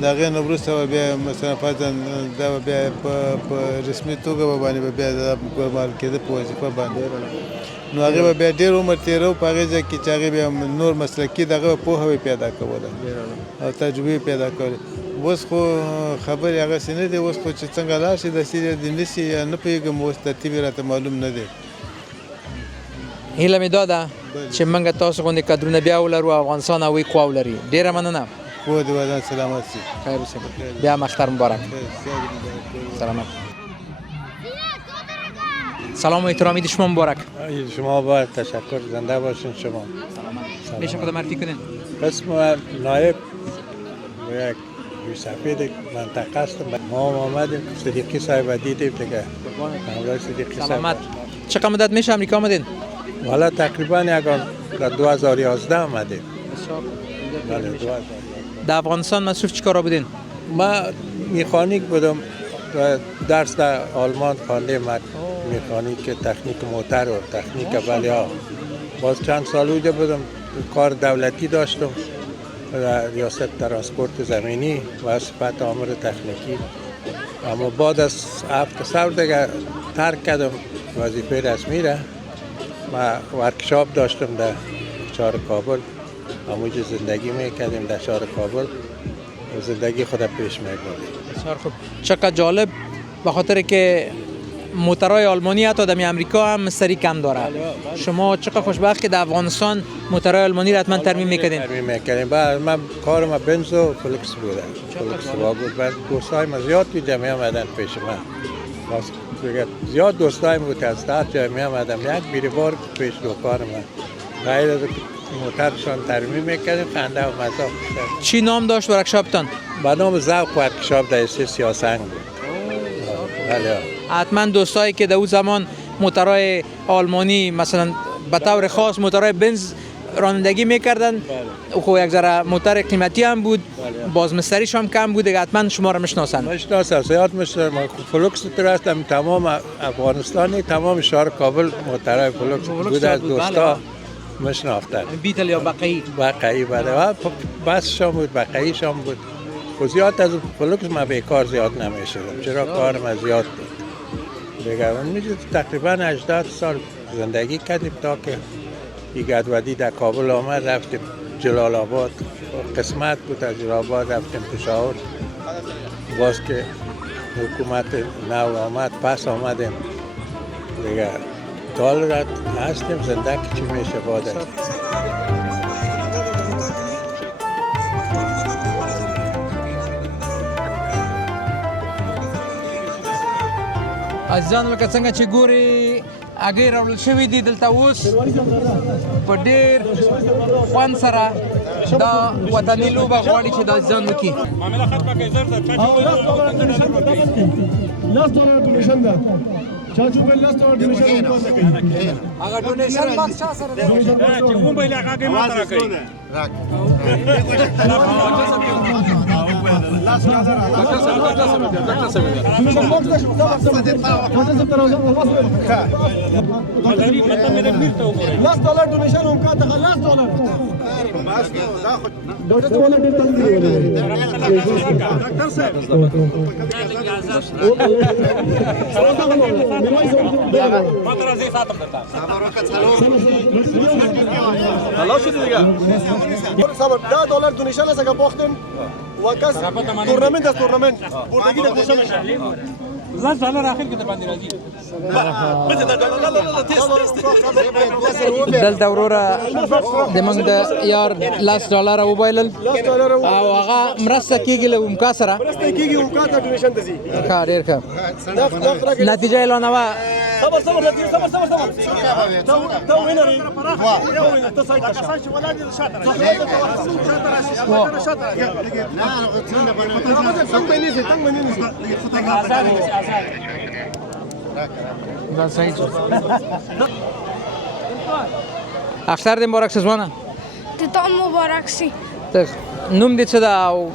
د هغې نه وروسته به بیا مثلا فرضاً دا به بیا په رسمي توګه به باندې به بیا دا ګمارل کېده په وظیفه باندې، نو هغې به بیا ډېر عمر تېره په هغې ځای کې چې هغې بیا نور مسلکي دغه پوهه به پیدا کوله او تجربې پیدا کولې. اوس خو خبرې هغسې نه دی، اوس خو چې څنګه لاړ شي داسې دې نه شي، نه پوهېږم اوس ترتیب یې راته معلوم نه دی. هیله مې دا ده چې موږ تاسو غوندې کادرونه بیا ولرو او افغانستان هوایي قوا ولري. ډېره مننه. خو دې ودان سلامت شي. خیر اوسئ. بیا اختر مبارک. سلامت. سلام و احترامی شما مبارک. شما با تشکر، زنده باشین شما. میشه خود معرفی کنین؟ اسم نایب یک سفید منطقه است. ما آمدیم صدیقی صاحب دیدیم دیگه. سلامت. چقدر مدت میشه امریکا آمدین؟ والا تقریبا در 2011 آمدیم. بله 2011. در افغانستان مصروف چیکارا بودین؟ ما مکانیک بودم، درس در آلمان خواندیم، مکانیک تکنیک موتر و تکنیک بلیا. باز چند سال اونجا بودم، کار دولتی داشتم در ریاست ترانسپورت زمینی و صفت آمر تکنیکی. اما بعد از 7 سال دیگه ترک کردم وظیفه رسمی را و ورکشاپ داشتم در شهر کابل. همونجا زندگی میکردیم در شهر کابل و زندگی خود پیش میبردیم. بسیار خوب. چقدر جالب، به خاطر که موترهای آلمانی حتی در امریکا هم مستری کم داره. شما چقدر خوشبخت که در افغانستان موترهای آلمانی را حتما ترمیم میکردین؟ ترمیم میکردیم. من کارم بنز و فلکس بوده. فلکس بود. بعد دوستای ما زیاد تو جمعه آمدن پیش من. زیاد دوستای بود از در جمعه آمدم. یک بیریبار پیش دکان من. غیر از موترشان ترمیم میکردیم، خنده و مزاح. چی نام داشت ورکشاپتان؟ به نام ذوق ورکشاپ در سیاسنگ بود. بله. حتما دوستایی که در اون زمان موترهای آلمانی مثلا به طور خاص موترهای بنز رانندگی میکردن، خب یک ذره موتر قیمتی هم بود، باز مستریش هم کم بود، حتما شما را میشناسن. میشناسن، زیاد میشناسن. فلوکس درستم تمام افغانستانی، تمام شهر کابل موترهای فلوکس بود از دوستا میشناختن. بیتل یا بقیی؟ بقیی بله. بس شام بود، بقیی شام بود. و زیاد از فلوکس ما بیکار زیاد نمیشدم، چرا کار ما زیاد بود. دیگه میشه تقریبا 80 سال زندگی کردیم تا که گدودی در کابل آمد، رفتیم جلال آباد، قسمت بود از جلال آباد رفتیم پشاور. باز که حکومت نو آمد پس آمدیم دیگه. دال هستیم، زندگی چی میشه باده. عزیزان لکه څنګه چې ګوري هګۍ راوړل شوي دي دلته اوس په ډېر خوند سره دا وطني لوبه غواړي چې دا ځان وکړي. چاچو بل لاس ته ډونیشن هغه ډونیشن باکس چا سره دی چې مو به هغه کې ماته راکړي راک لاس $10 ډونیشن هم کا ته $10 ډاکټر څه ولې ډېر تل ډاکټر صاحب $10 دونیشن است که باختیم و کس تورنمنت است، تورنمنت بردگی در کوشش $10 آخر که باندې راځي دلته وروره د موږ د یار $10 وبایلل او هغه مرسته کېږي له امکا سره، مرسته کېږي امکا ته ډونیشن ته ځي. ښه ډېر ښه. نتیجه اعلانوه صبر تو وینری یو وینر تو سایت شه ولادي شاطر اختر دې مبارک شه ځوانه ته مبارک سي ته نوم دې څه ده او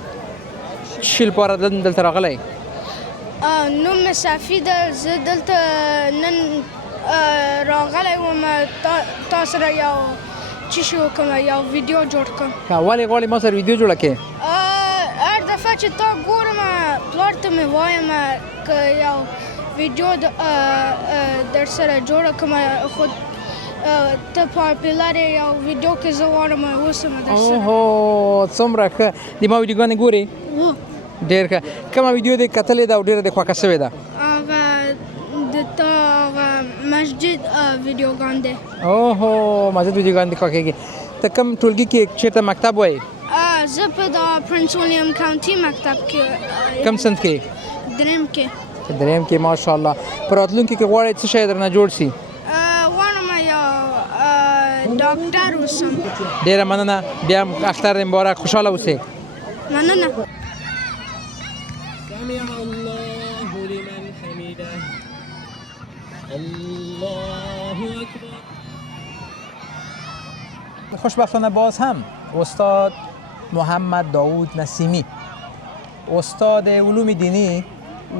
شیل پاره دلته راغلی نوم صافي ده زه دلته نن راغلی وم تا سره یو څه شی وکړم یو ویډیو جوړ کړم ولې غواړې ما سره ویډیو جوړه کړې هر دفعه چې تا ګورم پلار ته مې وایم که یو ویډیو در سره جوړه کړم خو ته پاپولر یو ویډیو کې زه غواړم اوسم در سره اوهو څومره ښه د ما ویډیوګانې ګورې ډېر ښه کومه ویډیو دې کتلې ده او ډېره دې خوښه شوې ده هغه د تا هغه مسجد ویډیوګان دی اوهو مسجد ویډیوګان دې خوښېږي ته کوم ټولګي کې چېرته مکتب وایې زه په د پرنس ویلیام کاونټي مکتب کې کوم صنف کې دریم کې دریم کې ماشاءالله په راتلونکي کې غواړې څه شی درنه جوړ سي غواړم یو ډاکټر اوسم ډېره مننه بیا اختر دې مبارک خوشحاله اوسې مننه سمع الله لمن حمده الله اکبر خوشبختانه باز هم استاد محمد داوود نسیمی استاد علوم دینی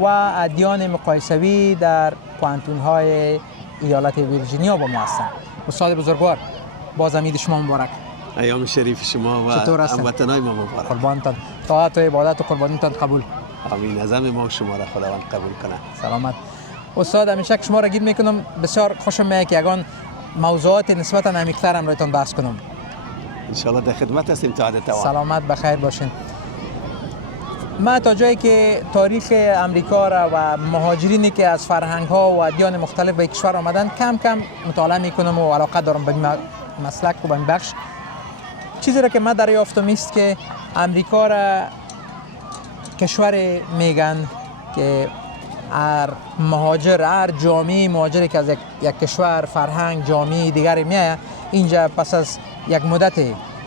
و ادیان مقایسوی در پوهنتون‌های ایالت ویرجینیا با ما هستند. استاد بزرگوار باز عید شما مبارک. ایام شریف شما و هموطنان ما مبارک. قربانتان. طاعت و عبادت و قربانیتان قبول. آمین. از همه ما شما را خداوند قبول کنه. سلامت. استاد همیشه که شما را گیر میکنم بسیار خوشم میاد که یگان موضوعات نسبتا عمیق‌تر هم رایتان بحث کنم. ان شاء الله در خدمت هستیم تا حد توان. سلامت بخیر باشین. ما تا جایی که تاریخ امریکا را و مهاجرینی که از فرهنگ‌ها و ادیان مختلف به کشور آمدن کم کم مطالعه میکنم و علاقه دارم به مسلک و به بخش. چیزی را که من دریافتم است که امریکا را کشور میگن که هر مهاجر، هر جامعه مهاجری که از یک کشور، فرهنگ، جامعه دیگری میاد اینجا پس از یک مدت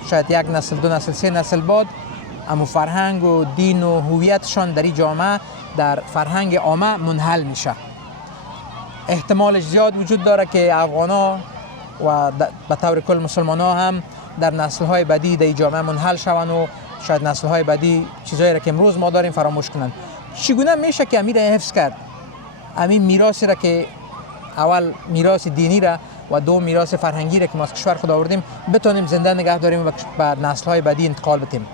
شاید یک نسل، دو نسل، سه نسل بعد اما فرهنگ و دین و هویتشان در این جامعه در فرهنگ عامه منحل میشه. احتمالش زیاد وجود داره که افغانا و به طور کل مسلمان ها هم در نسل های بعدی در این جامعه منحل شوند و شاید نسل های بعدی چیزایی را که امروز ما داریم فراموش کنند. چگونه میشه که امیر حفظ کرد؟ همین میراثی را که اول میراث دینی را و دو میراث فرهنگی را که ما از کشور خود آوردیم بتونیم زنده نگه داریم و به نسل های بعدی انتقال بدیم.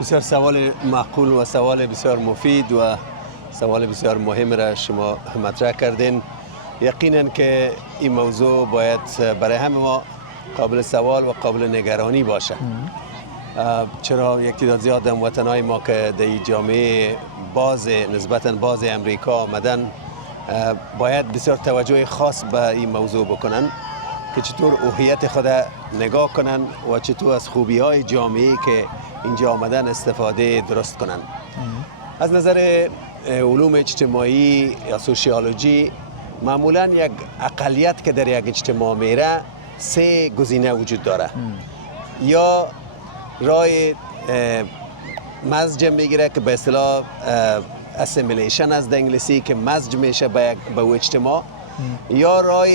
بسیار سوال معقول و سوال بسیار مفید و سوال بسیار مهم را شما مطرح کردین. یقینا که این موضوع باید برای همه ما قابل سوال و قابل نگرانی باشه. چرا یک تعداد زیاد هموطنان ما که در جامعه نسبتاً باز امریکا آمدن باید بسیار توجه خاص به این موضوع بکنن که چطور هویت خود نگاه کنن و چطور از خوبی های جامعه که اینجا آمدن استفاده درست کنن. از نظر علوم اجتماعی یا سوشیولوژی معمولا یک اقلیت که در یک اجتماع میره سه گزینه وجود داره. یا راه مزج میگیره که به اصطلاح اسیمیلیشن از انگلیسی که مزج میشه به اجتماع، یا راه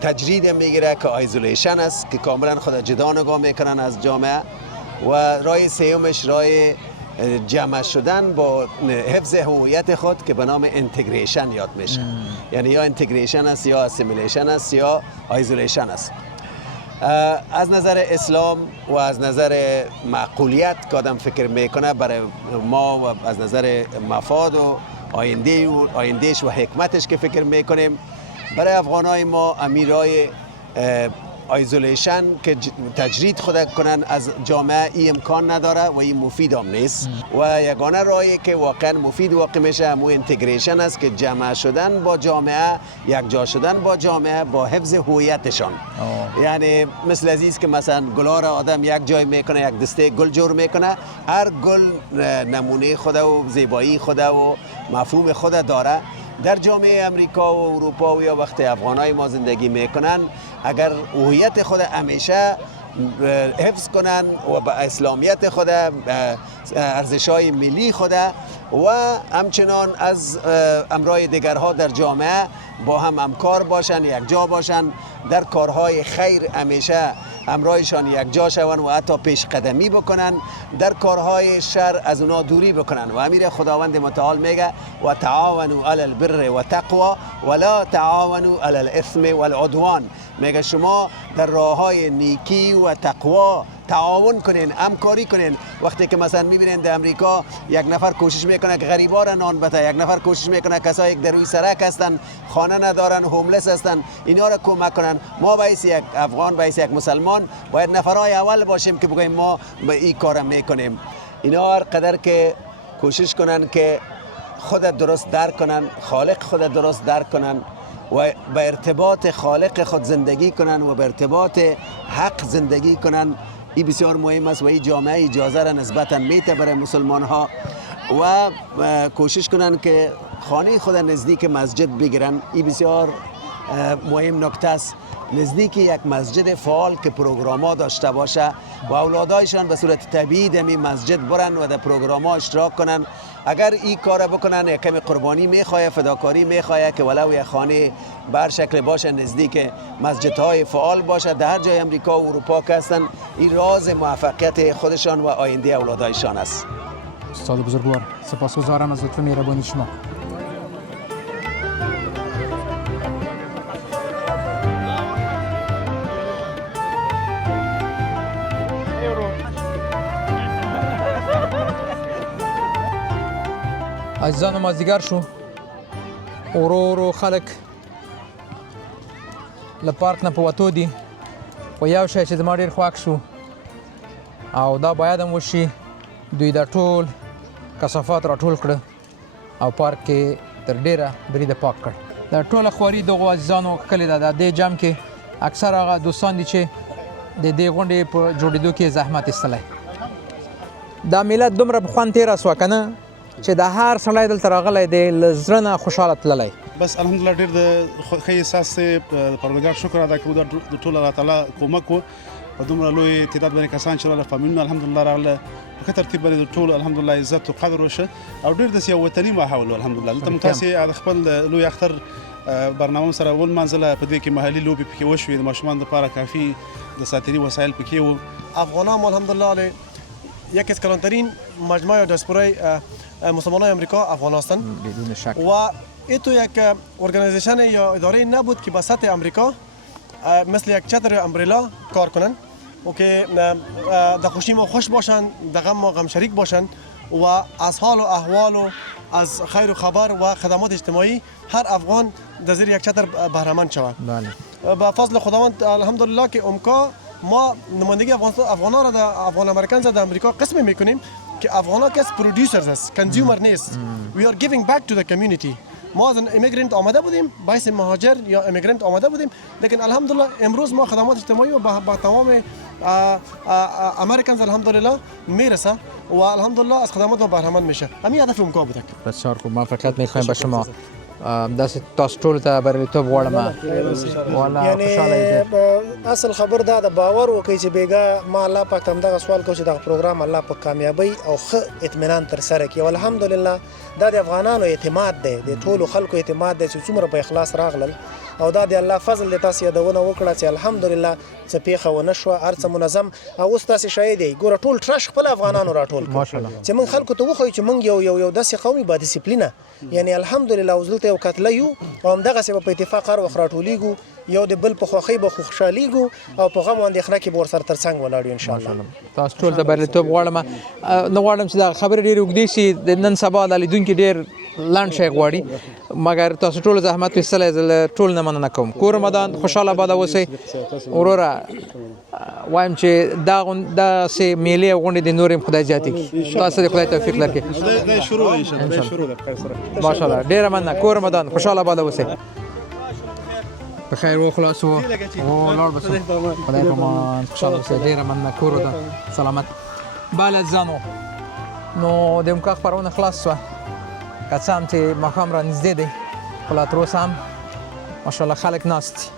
تجرید میگیره که آیزولیشن است که کاملا خود جدا نگاه میکنن از جامعه، و راه سومش راه جمع شدن با حفظ هویت خود که به نام انتگریشن یاد میشه. یعنی یا انتگریشن است یا اسیمیلیشن است یا آیزولیشن است. از نظر اسلام و از نظر معقولیت که آدم فکر میکنه برای ما و از نظر مفاد و آیندهش و حکمتش که فکر میکنیم، برای افغانای ما امیرای آیزولیشن که تجرید خود کنن از جامعه این امکان نداره و این مفید هم نیست، و یگانه راهی که واقعا مفید واقع میشه همون انتگریشن است که جمع شدن با جامعه، یک جا شدن با جامعه با حفظ هویتشان. یعنی مثل عزیز که مثلا گلا را آدم یک جای میکنه، یک دسته گل جور میکنه، هر گل نمونه خود و زیبایی خود و مفهوم خود داره، در جامعه امریکا و اروپا و یا وقت افغانای ما زندگی میکنن اگر هویت خود همیشه حفظ کنن و به اسلامیت خود ارزش‌های ملی خود و همچنان از امرای دیگرها در جامعه با هم همکار باشن، یک جا باشن، در کارهای خیر همیشه همراهشان یک جا شون و حتی پیش قدمی بکنن، در کارهای شر از اونا دوری بکنن و امیر خداوند متعال میگه و تعاونوا علی البر و تقوا ولا تعاونوا علی الاثم والعدوان. میگه شما در راههای نیکی و تقوا تعاون کنین، همکاری کنین. وقتی که مثلا میبینین در امریکا یک نفر کوشش میکنه که غریبا را نان بده، یک نفر کوشش میکنه کسایی که در روی سرک هستن، خانه ندارن، هوملس هستن، اینا را کمک کنن. ما باعث یک افغان، باعث یک مسلمان باید نفرای اول باشیم که بگویم ما به این کار میکنیم. اینا هر قدر که کوشش کنن که خود درست درک کنن، خالق خود درست درک کنن و به ارتباط خالق خود زندگی کنن و به ارتباط حق زندگی کنن، این بسیار مهم است و این جامعه اجازه را نسبتا میته برای مسلمان ها و کوشش کنن که خانه خود نزدیک مسجد بگیرن. این بسیار مهم نکته است، نزدیک یک مسجد فعال که پروگراما داشته باشه و اولادایشان به صورت طبیعی در این مسجد برن و در پروگراما اشتراک کنن. اگر این کار بکنن یک کمی قربانی میخواه، فداکاری میخواه که ولو یک خانه بر شکل باشه نزدیک مسجدهای فعال باشه در هر جای امریکا و اروپا که هستن، این راز موفقیت خودشان و آینده اولادایشان است. استاد بزرگوار، سپاسگزارم از لطف مهربانی شما. عزیزان مازدیگر شو، ورو خلک له پارک نه په وتو دي خو یو شی چې زما ډېر خوښ شو او دا باید هم وشي، دوی دا ټول کثافات راټول کړه او پارک کې تر ډېره بریده پاک کړ. دا ټوله خواري دغو عزیزانو ښکلې ده. د دې جام کې اکثر هغه دوستان دي چې د دې غونډې په جوړېدو کې زحمت ایستلی. دا ملت دومره پخوان تېره سوه که نه چې د هر سړی دلته راغلی دی له زړه نه خوشحاله تللی. بس الحمدلله ډېر د ښه احساس دی، پروردګار شکر ادا کوو د ټول الله تعالی کومک و په دومره لوی تعداد باندې کسان چې راغله، فامیلونه الحمدلله راغله، په ښه ترتیب باندې د ټولو الحمدلله عزت و قدر وشه او ډېر داسې یو وطني ماحول و الحمدلله. دلته مو تاسې د خپل لوی اختر برنامه سره ولمانځله، په دې کې محلي لوبې پکې وشوې، د ماشومانو دپاره کافي د ساتنې وسایل پکې وو. افغانان الحمدلله یکی از کلانترین مجموعه دیاسپورای مسلمانان امریکا افغان هستند و این تو یک ارگانیزیشن یا اداره نبود که به سطح امریکا مثل یک چتر امبریلا کار کنن و که در خوشی ما خوش باشن، در غم ما غم شریک باشن و از حال و احوال و از خیر و خبر و خدمات اجتماعی هر افغان در زیر یک چتر بهره‌مند شود. با فضل خداوند الحمدلله که امکا ما نمایندگی افغان‌ها را در افغان امریکن در امریکا قسم میکنیم که افغان‌ها کس پرودوسرز است، کنزیومر نیست. We are giving back to the community. ما از امیگرنت آمده بودیم، باعث مهاجر یا امیگرنت آمده بودیم، لیکن الحمدلله امروز ما خدمات اجتماعی و با تمام امریکنز الحمدلله میرسه و الحمدلله از خدمات ما بهره‌مند میشه. همین هدف امکا بوده. بسیار خوب، موفقیت میخوایم به شما. داسې تاسو ټول ته بریالیتوب غواړم. یعنی اصل خبر دا د باور وکړي چې بیګا ما الله پاک ته همدغه سوال کوم چې دغه پروګرام الله په کامیابی او ښه اطمینان ترسره کړي. الحمدلله دا د افغانانو اعتماد دی، د ټولو خلکو اعتماد دی چې څومره په اخلاص راغلل او دا د الله فضل دی. تاسو یادونه وکړه چې الحمدلله څه پیښه ونه شوه، هر څه منظم. او اوس تاسې شاهد یې ګوره ټول ټرش خپل افغانانو راټول کړي چې موږ خلکو ته وښیو چې موږ یو داسې قوم با ډیسپلینه، یعنی الحمدلله اوس دلته یو کتله یو او همدغسې به په اتفاق هر وخت راټولیږو، یو د بل په خوښۍ به خوشحالیږو او په غم او اندېښنه کې به ورسره تر څنګ ولاړ یو انشاءالله. تاسو ټول ته بریالیتوب غواړم. نه غواړم چې دا خبرې ډېرې اوږدې شي، د نن سبا د لیدونکي ډېر لنډ شی غواړي، مګر تاسو ټول زحمت ویستلی، زه ټول نه مننه کوم. کور رمضان خوشحاله آباده اوسئ. وروره وایم چې داسې میلې او غونډې د نورې هم خدای زیاتې کړي. تاسو د خدای توفیق لرکړي. دا شروع دی انشاءالله. ماشاءالله ډېره مننه. کور رمضان خوشحاله آباده اوسئ. په خیر وخلاصو او لاړ بسو. خدای په امان خوشحاله اوسئ. ډېره مننه. کور ده سلامت. بله عزیزانو، نو د امکا خپرونه خلاص شوه. که څه هم چې ماښام را نږدې دی خو لا تر اوسه هم ماشاءالله خلک ناست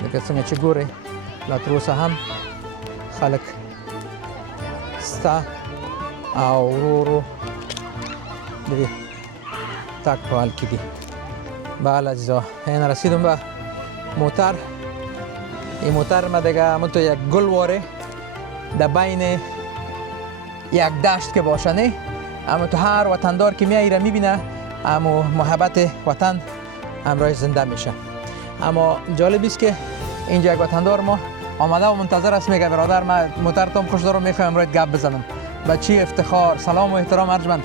دي لکه څنګه چې ګورئ لا تر اوسه هم خلک سته او ورو ورو د دې تګ په حال کې دي. بله عزیزا این رسیدم به موتر. این موتر ما دیگه همونطور یک گلواره در بین یک دشت که باشه نه همونطور هر وطندار که میایره میبینه اما محبت وطن همراه زنده میشه. اما جالب است که اینجا یک وطندار ما آمده و منتظر است میگه برادر من موتر تام خوش دارم میخوام امروز گپ بزنم. به چی افتخار سلام و احترام ارجمند.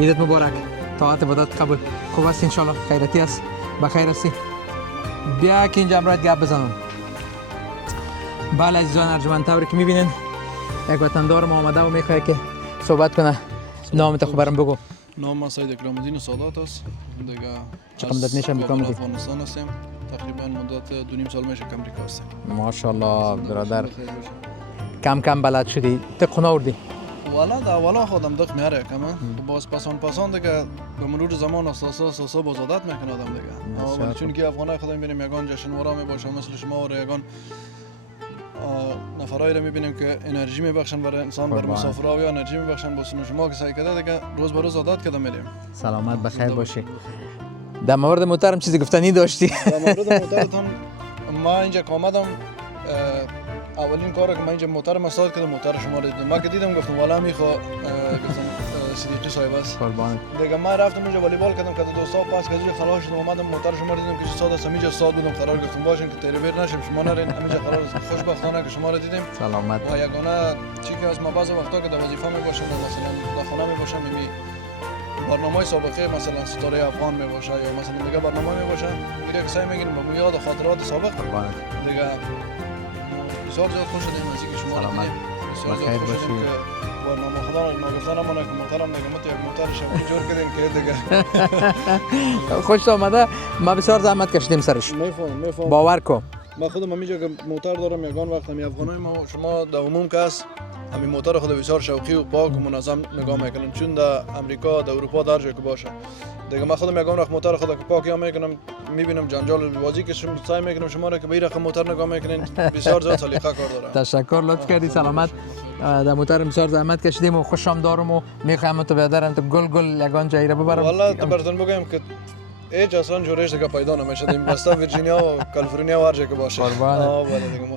عیدت مبارک. طاعت عبادت قبول. خوب است انشالله خیرتی است بخیر هستی. بیا که اینجا امروز گپ بزنم. بله عزیزان ارجمند طوری که میبینین یک وطندار ما آمده و میخواد که صحبت کنه. نامت خو برام بگو. نام من سید اکرام الدین سادات است. دیگه چه مدت میشه کار میکنی؟ افغانستان هستم. تقریبا مدت 2.5 سال میشه که امریکا هستم. ماشاءالله برادر کم کم بلد شدی. تقنا آوردی؟ والا در اولا خودم دق میاره کما باز پسان دیگه به مرور زمان اساسا باز عادت میکنه آدم دیگه. ولی چون که افغانای خودم میبینیم یگان جشنواره میباشه مثل شما و یگان نفرایی رو میبینیم که انرژی میبخشن برای انسان برای مسافرها یا انرژی میبخشن با سن شما که سعی کرده دیگه روز به روز عادت کرده میریم. سلامت بخیر باشی. در مورد موترم چیزی گفتنی داشتی؟ در مورد موترتون ما اینجا آمدم اولین کاری که من اینجا موترم استاد کردم موتر شما رو دیدم. ما که دیدم گفتم والا میخوا گفتم صدیقی صاحب است. قربانت. دیگه من رفتم اینجا والیبال کردم که دوستا پاس که خلاص شدم اومدم موتر شما رو دیدم که ساده است اینجا ساده بودم قرار گرفتم باشین که تریبر نشیم شما نرین اینجا قرار خوشبختانه که شما رو دیدیم. سلامت. و یگانه چی که از ما بعضی وقتا که در وظیفه می باشم مثلا در خانه می باشم می برنامه سابقه مثلا ستاره افغان می باشه یا مثلا دیگه برنامه می باشه میره که سعی میگیم به یاد خاطرات سابق دیگه بسیار زیاد خوش شدیم از اینکه شما رو دیدیم. بسیار زیاد خوش شدیم که برنامه خدا رو ناگفتن امانه که محترم دیگه مت یک موتر شما جور کردیم که دیگه خوش آمده. ما بسیار زحمت کشیدیم سرش. میفهم باور کن. ما خودم همینجا که موتر دارم یگان وقت هم افغانای ما شما در عموم کس همین موتر خود بسیار شوقی و پاک و منظم نگاه میکنن چون در امریکا در اروپا در جای که باشه دیگه ما خودم یگان وقت موتر خود که پاک یا میکنم میبینم جنجال بازی که شما سعی میکنم شما را که به این رقم موتر نگاه میکنین بسیار زیاد سلیقه کار داره. تشکر لطف کردی سلامت. در موتر بسیار زحمت کشیدیم و خوشم دارم و میخوام تو بیادرم تو گل یگان جایی را ببرم. والله براتون بگم که هیچ اصلا جورش دیگه پیدا نمیشه دیم بسته ویرجینیا و کالیفرنیا و هر جا که باشه. قربانت.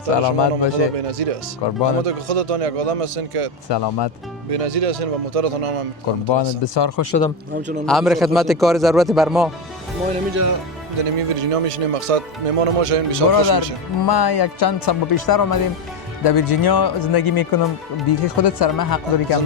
سلامت باشی. بی‌نظیر است. قربانت. اما تو خودتان یک آدم هستین که سلامت. بی‌نظیر هستین و موترتان هم قربانت. بسیار خوش شدم. امر خدمت کار ضرورت بر ما. ما اینجا در نمی ویرجینیا میشینیم مقصد مهمان ما شاین بسیار خوش میشه. ما یک چند سال بیشتر اومدیم در ویرجینیا زندگی میکنم. بیخی خودت سر من حق داری که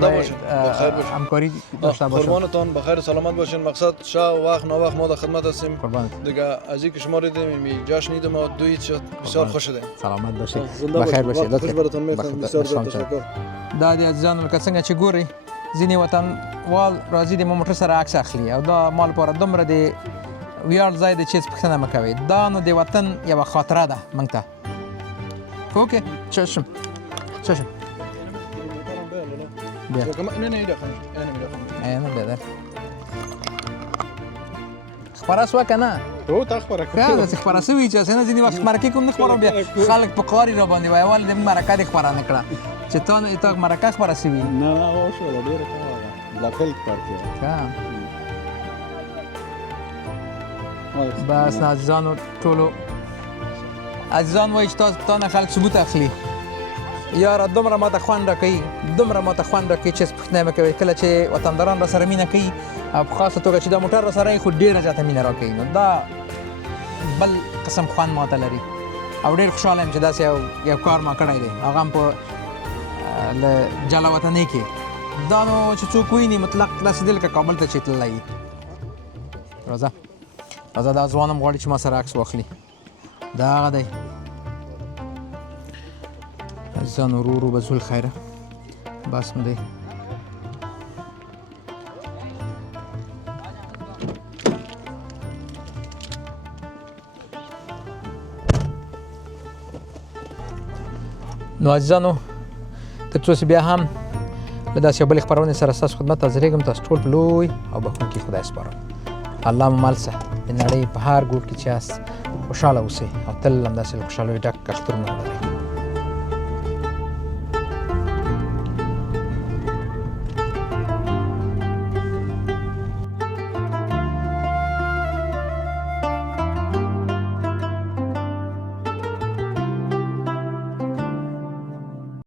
همکاری داشته باشم. قربانتان بخیر سلامت باشین. مقصد شب وقت نه وقت ما در خدمت هستیم. دیگه از اینکه شما رو دیدیم می جشن عید ما دو عید شد بسیار خوش شدیم. سلامت باشید. بخیر باشید. خوش براتون میخوام. بسیار تشکر. دادی عزیزان که څنګه چې ګوري ځینې وطنوال راځي د موټر سره عکس اخلي او دا مال لپاره دومره د ویاړ ځای دی چې هېڅ پوښتنه مه کوئ. دا نو د وطن یوه خاطره ده موږ ته. اوکې چشم بیا نه بیادر خپاره سوه که نه؟ او تا خپاره که داسې خپاره سوي چې هسې نه ځینې وخت مرکې کوم نه خپرم بیا خلک په قاري را باندې وایي ولې دې مرکه دې خپره نه کړه چې تا مرکه خپره سوي نه وشوله ډېره ښه وه بلاکل پارتي بس نه عزیزانو ټولو عزیزان وایي چې تا نه خلک ثبوت اخلي. یاره دومره ماته خوند راکوي چې هېڅ پوښتنه یې مه کوئ. کله چې وطنداران را سره مینه کوي او په خاصه توګه چې دا موټر را سره یې خو ډېره زیاته مینه راکوي نو دا بل قسم خوند ماته لري او ډېر خوشحاله یم چې داسې یو کار ما کړی دی هغه هم په له جلا وطنۍ کې. دا نو چې څوک وویني مطلق داسې دی لکه کابل ته چې تللی وي. راځه دا ځوان هم غواړي چې ما سره عکس واخلي. دا هغه دی عزیزان ورو ورو به ځو الخیره بس نو دی. نو عزیزانو تر څو چې بیا هم له داسې یو بلې خپرونې سره ستاسو خدمت ته حاضرېږم. تاسو ټول په لوی او بښونکي خدای سپارم. الله مو مل شه د نړۍ په هر ګوټ کې چې یاست خوشحاله اوسئ او تل همداسې له خوشحالۍ ډک اخترونه ولرئ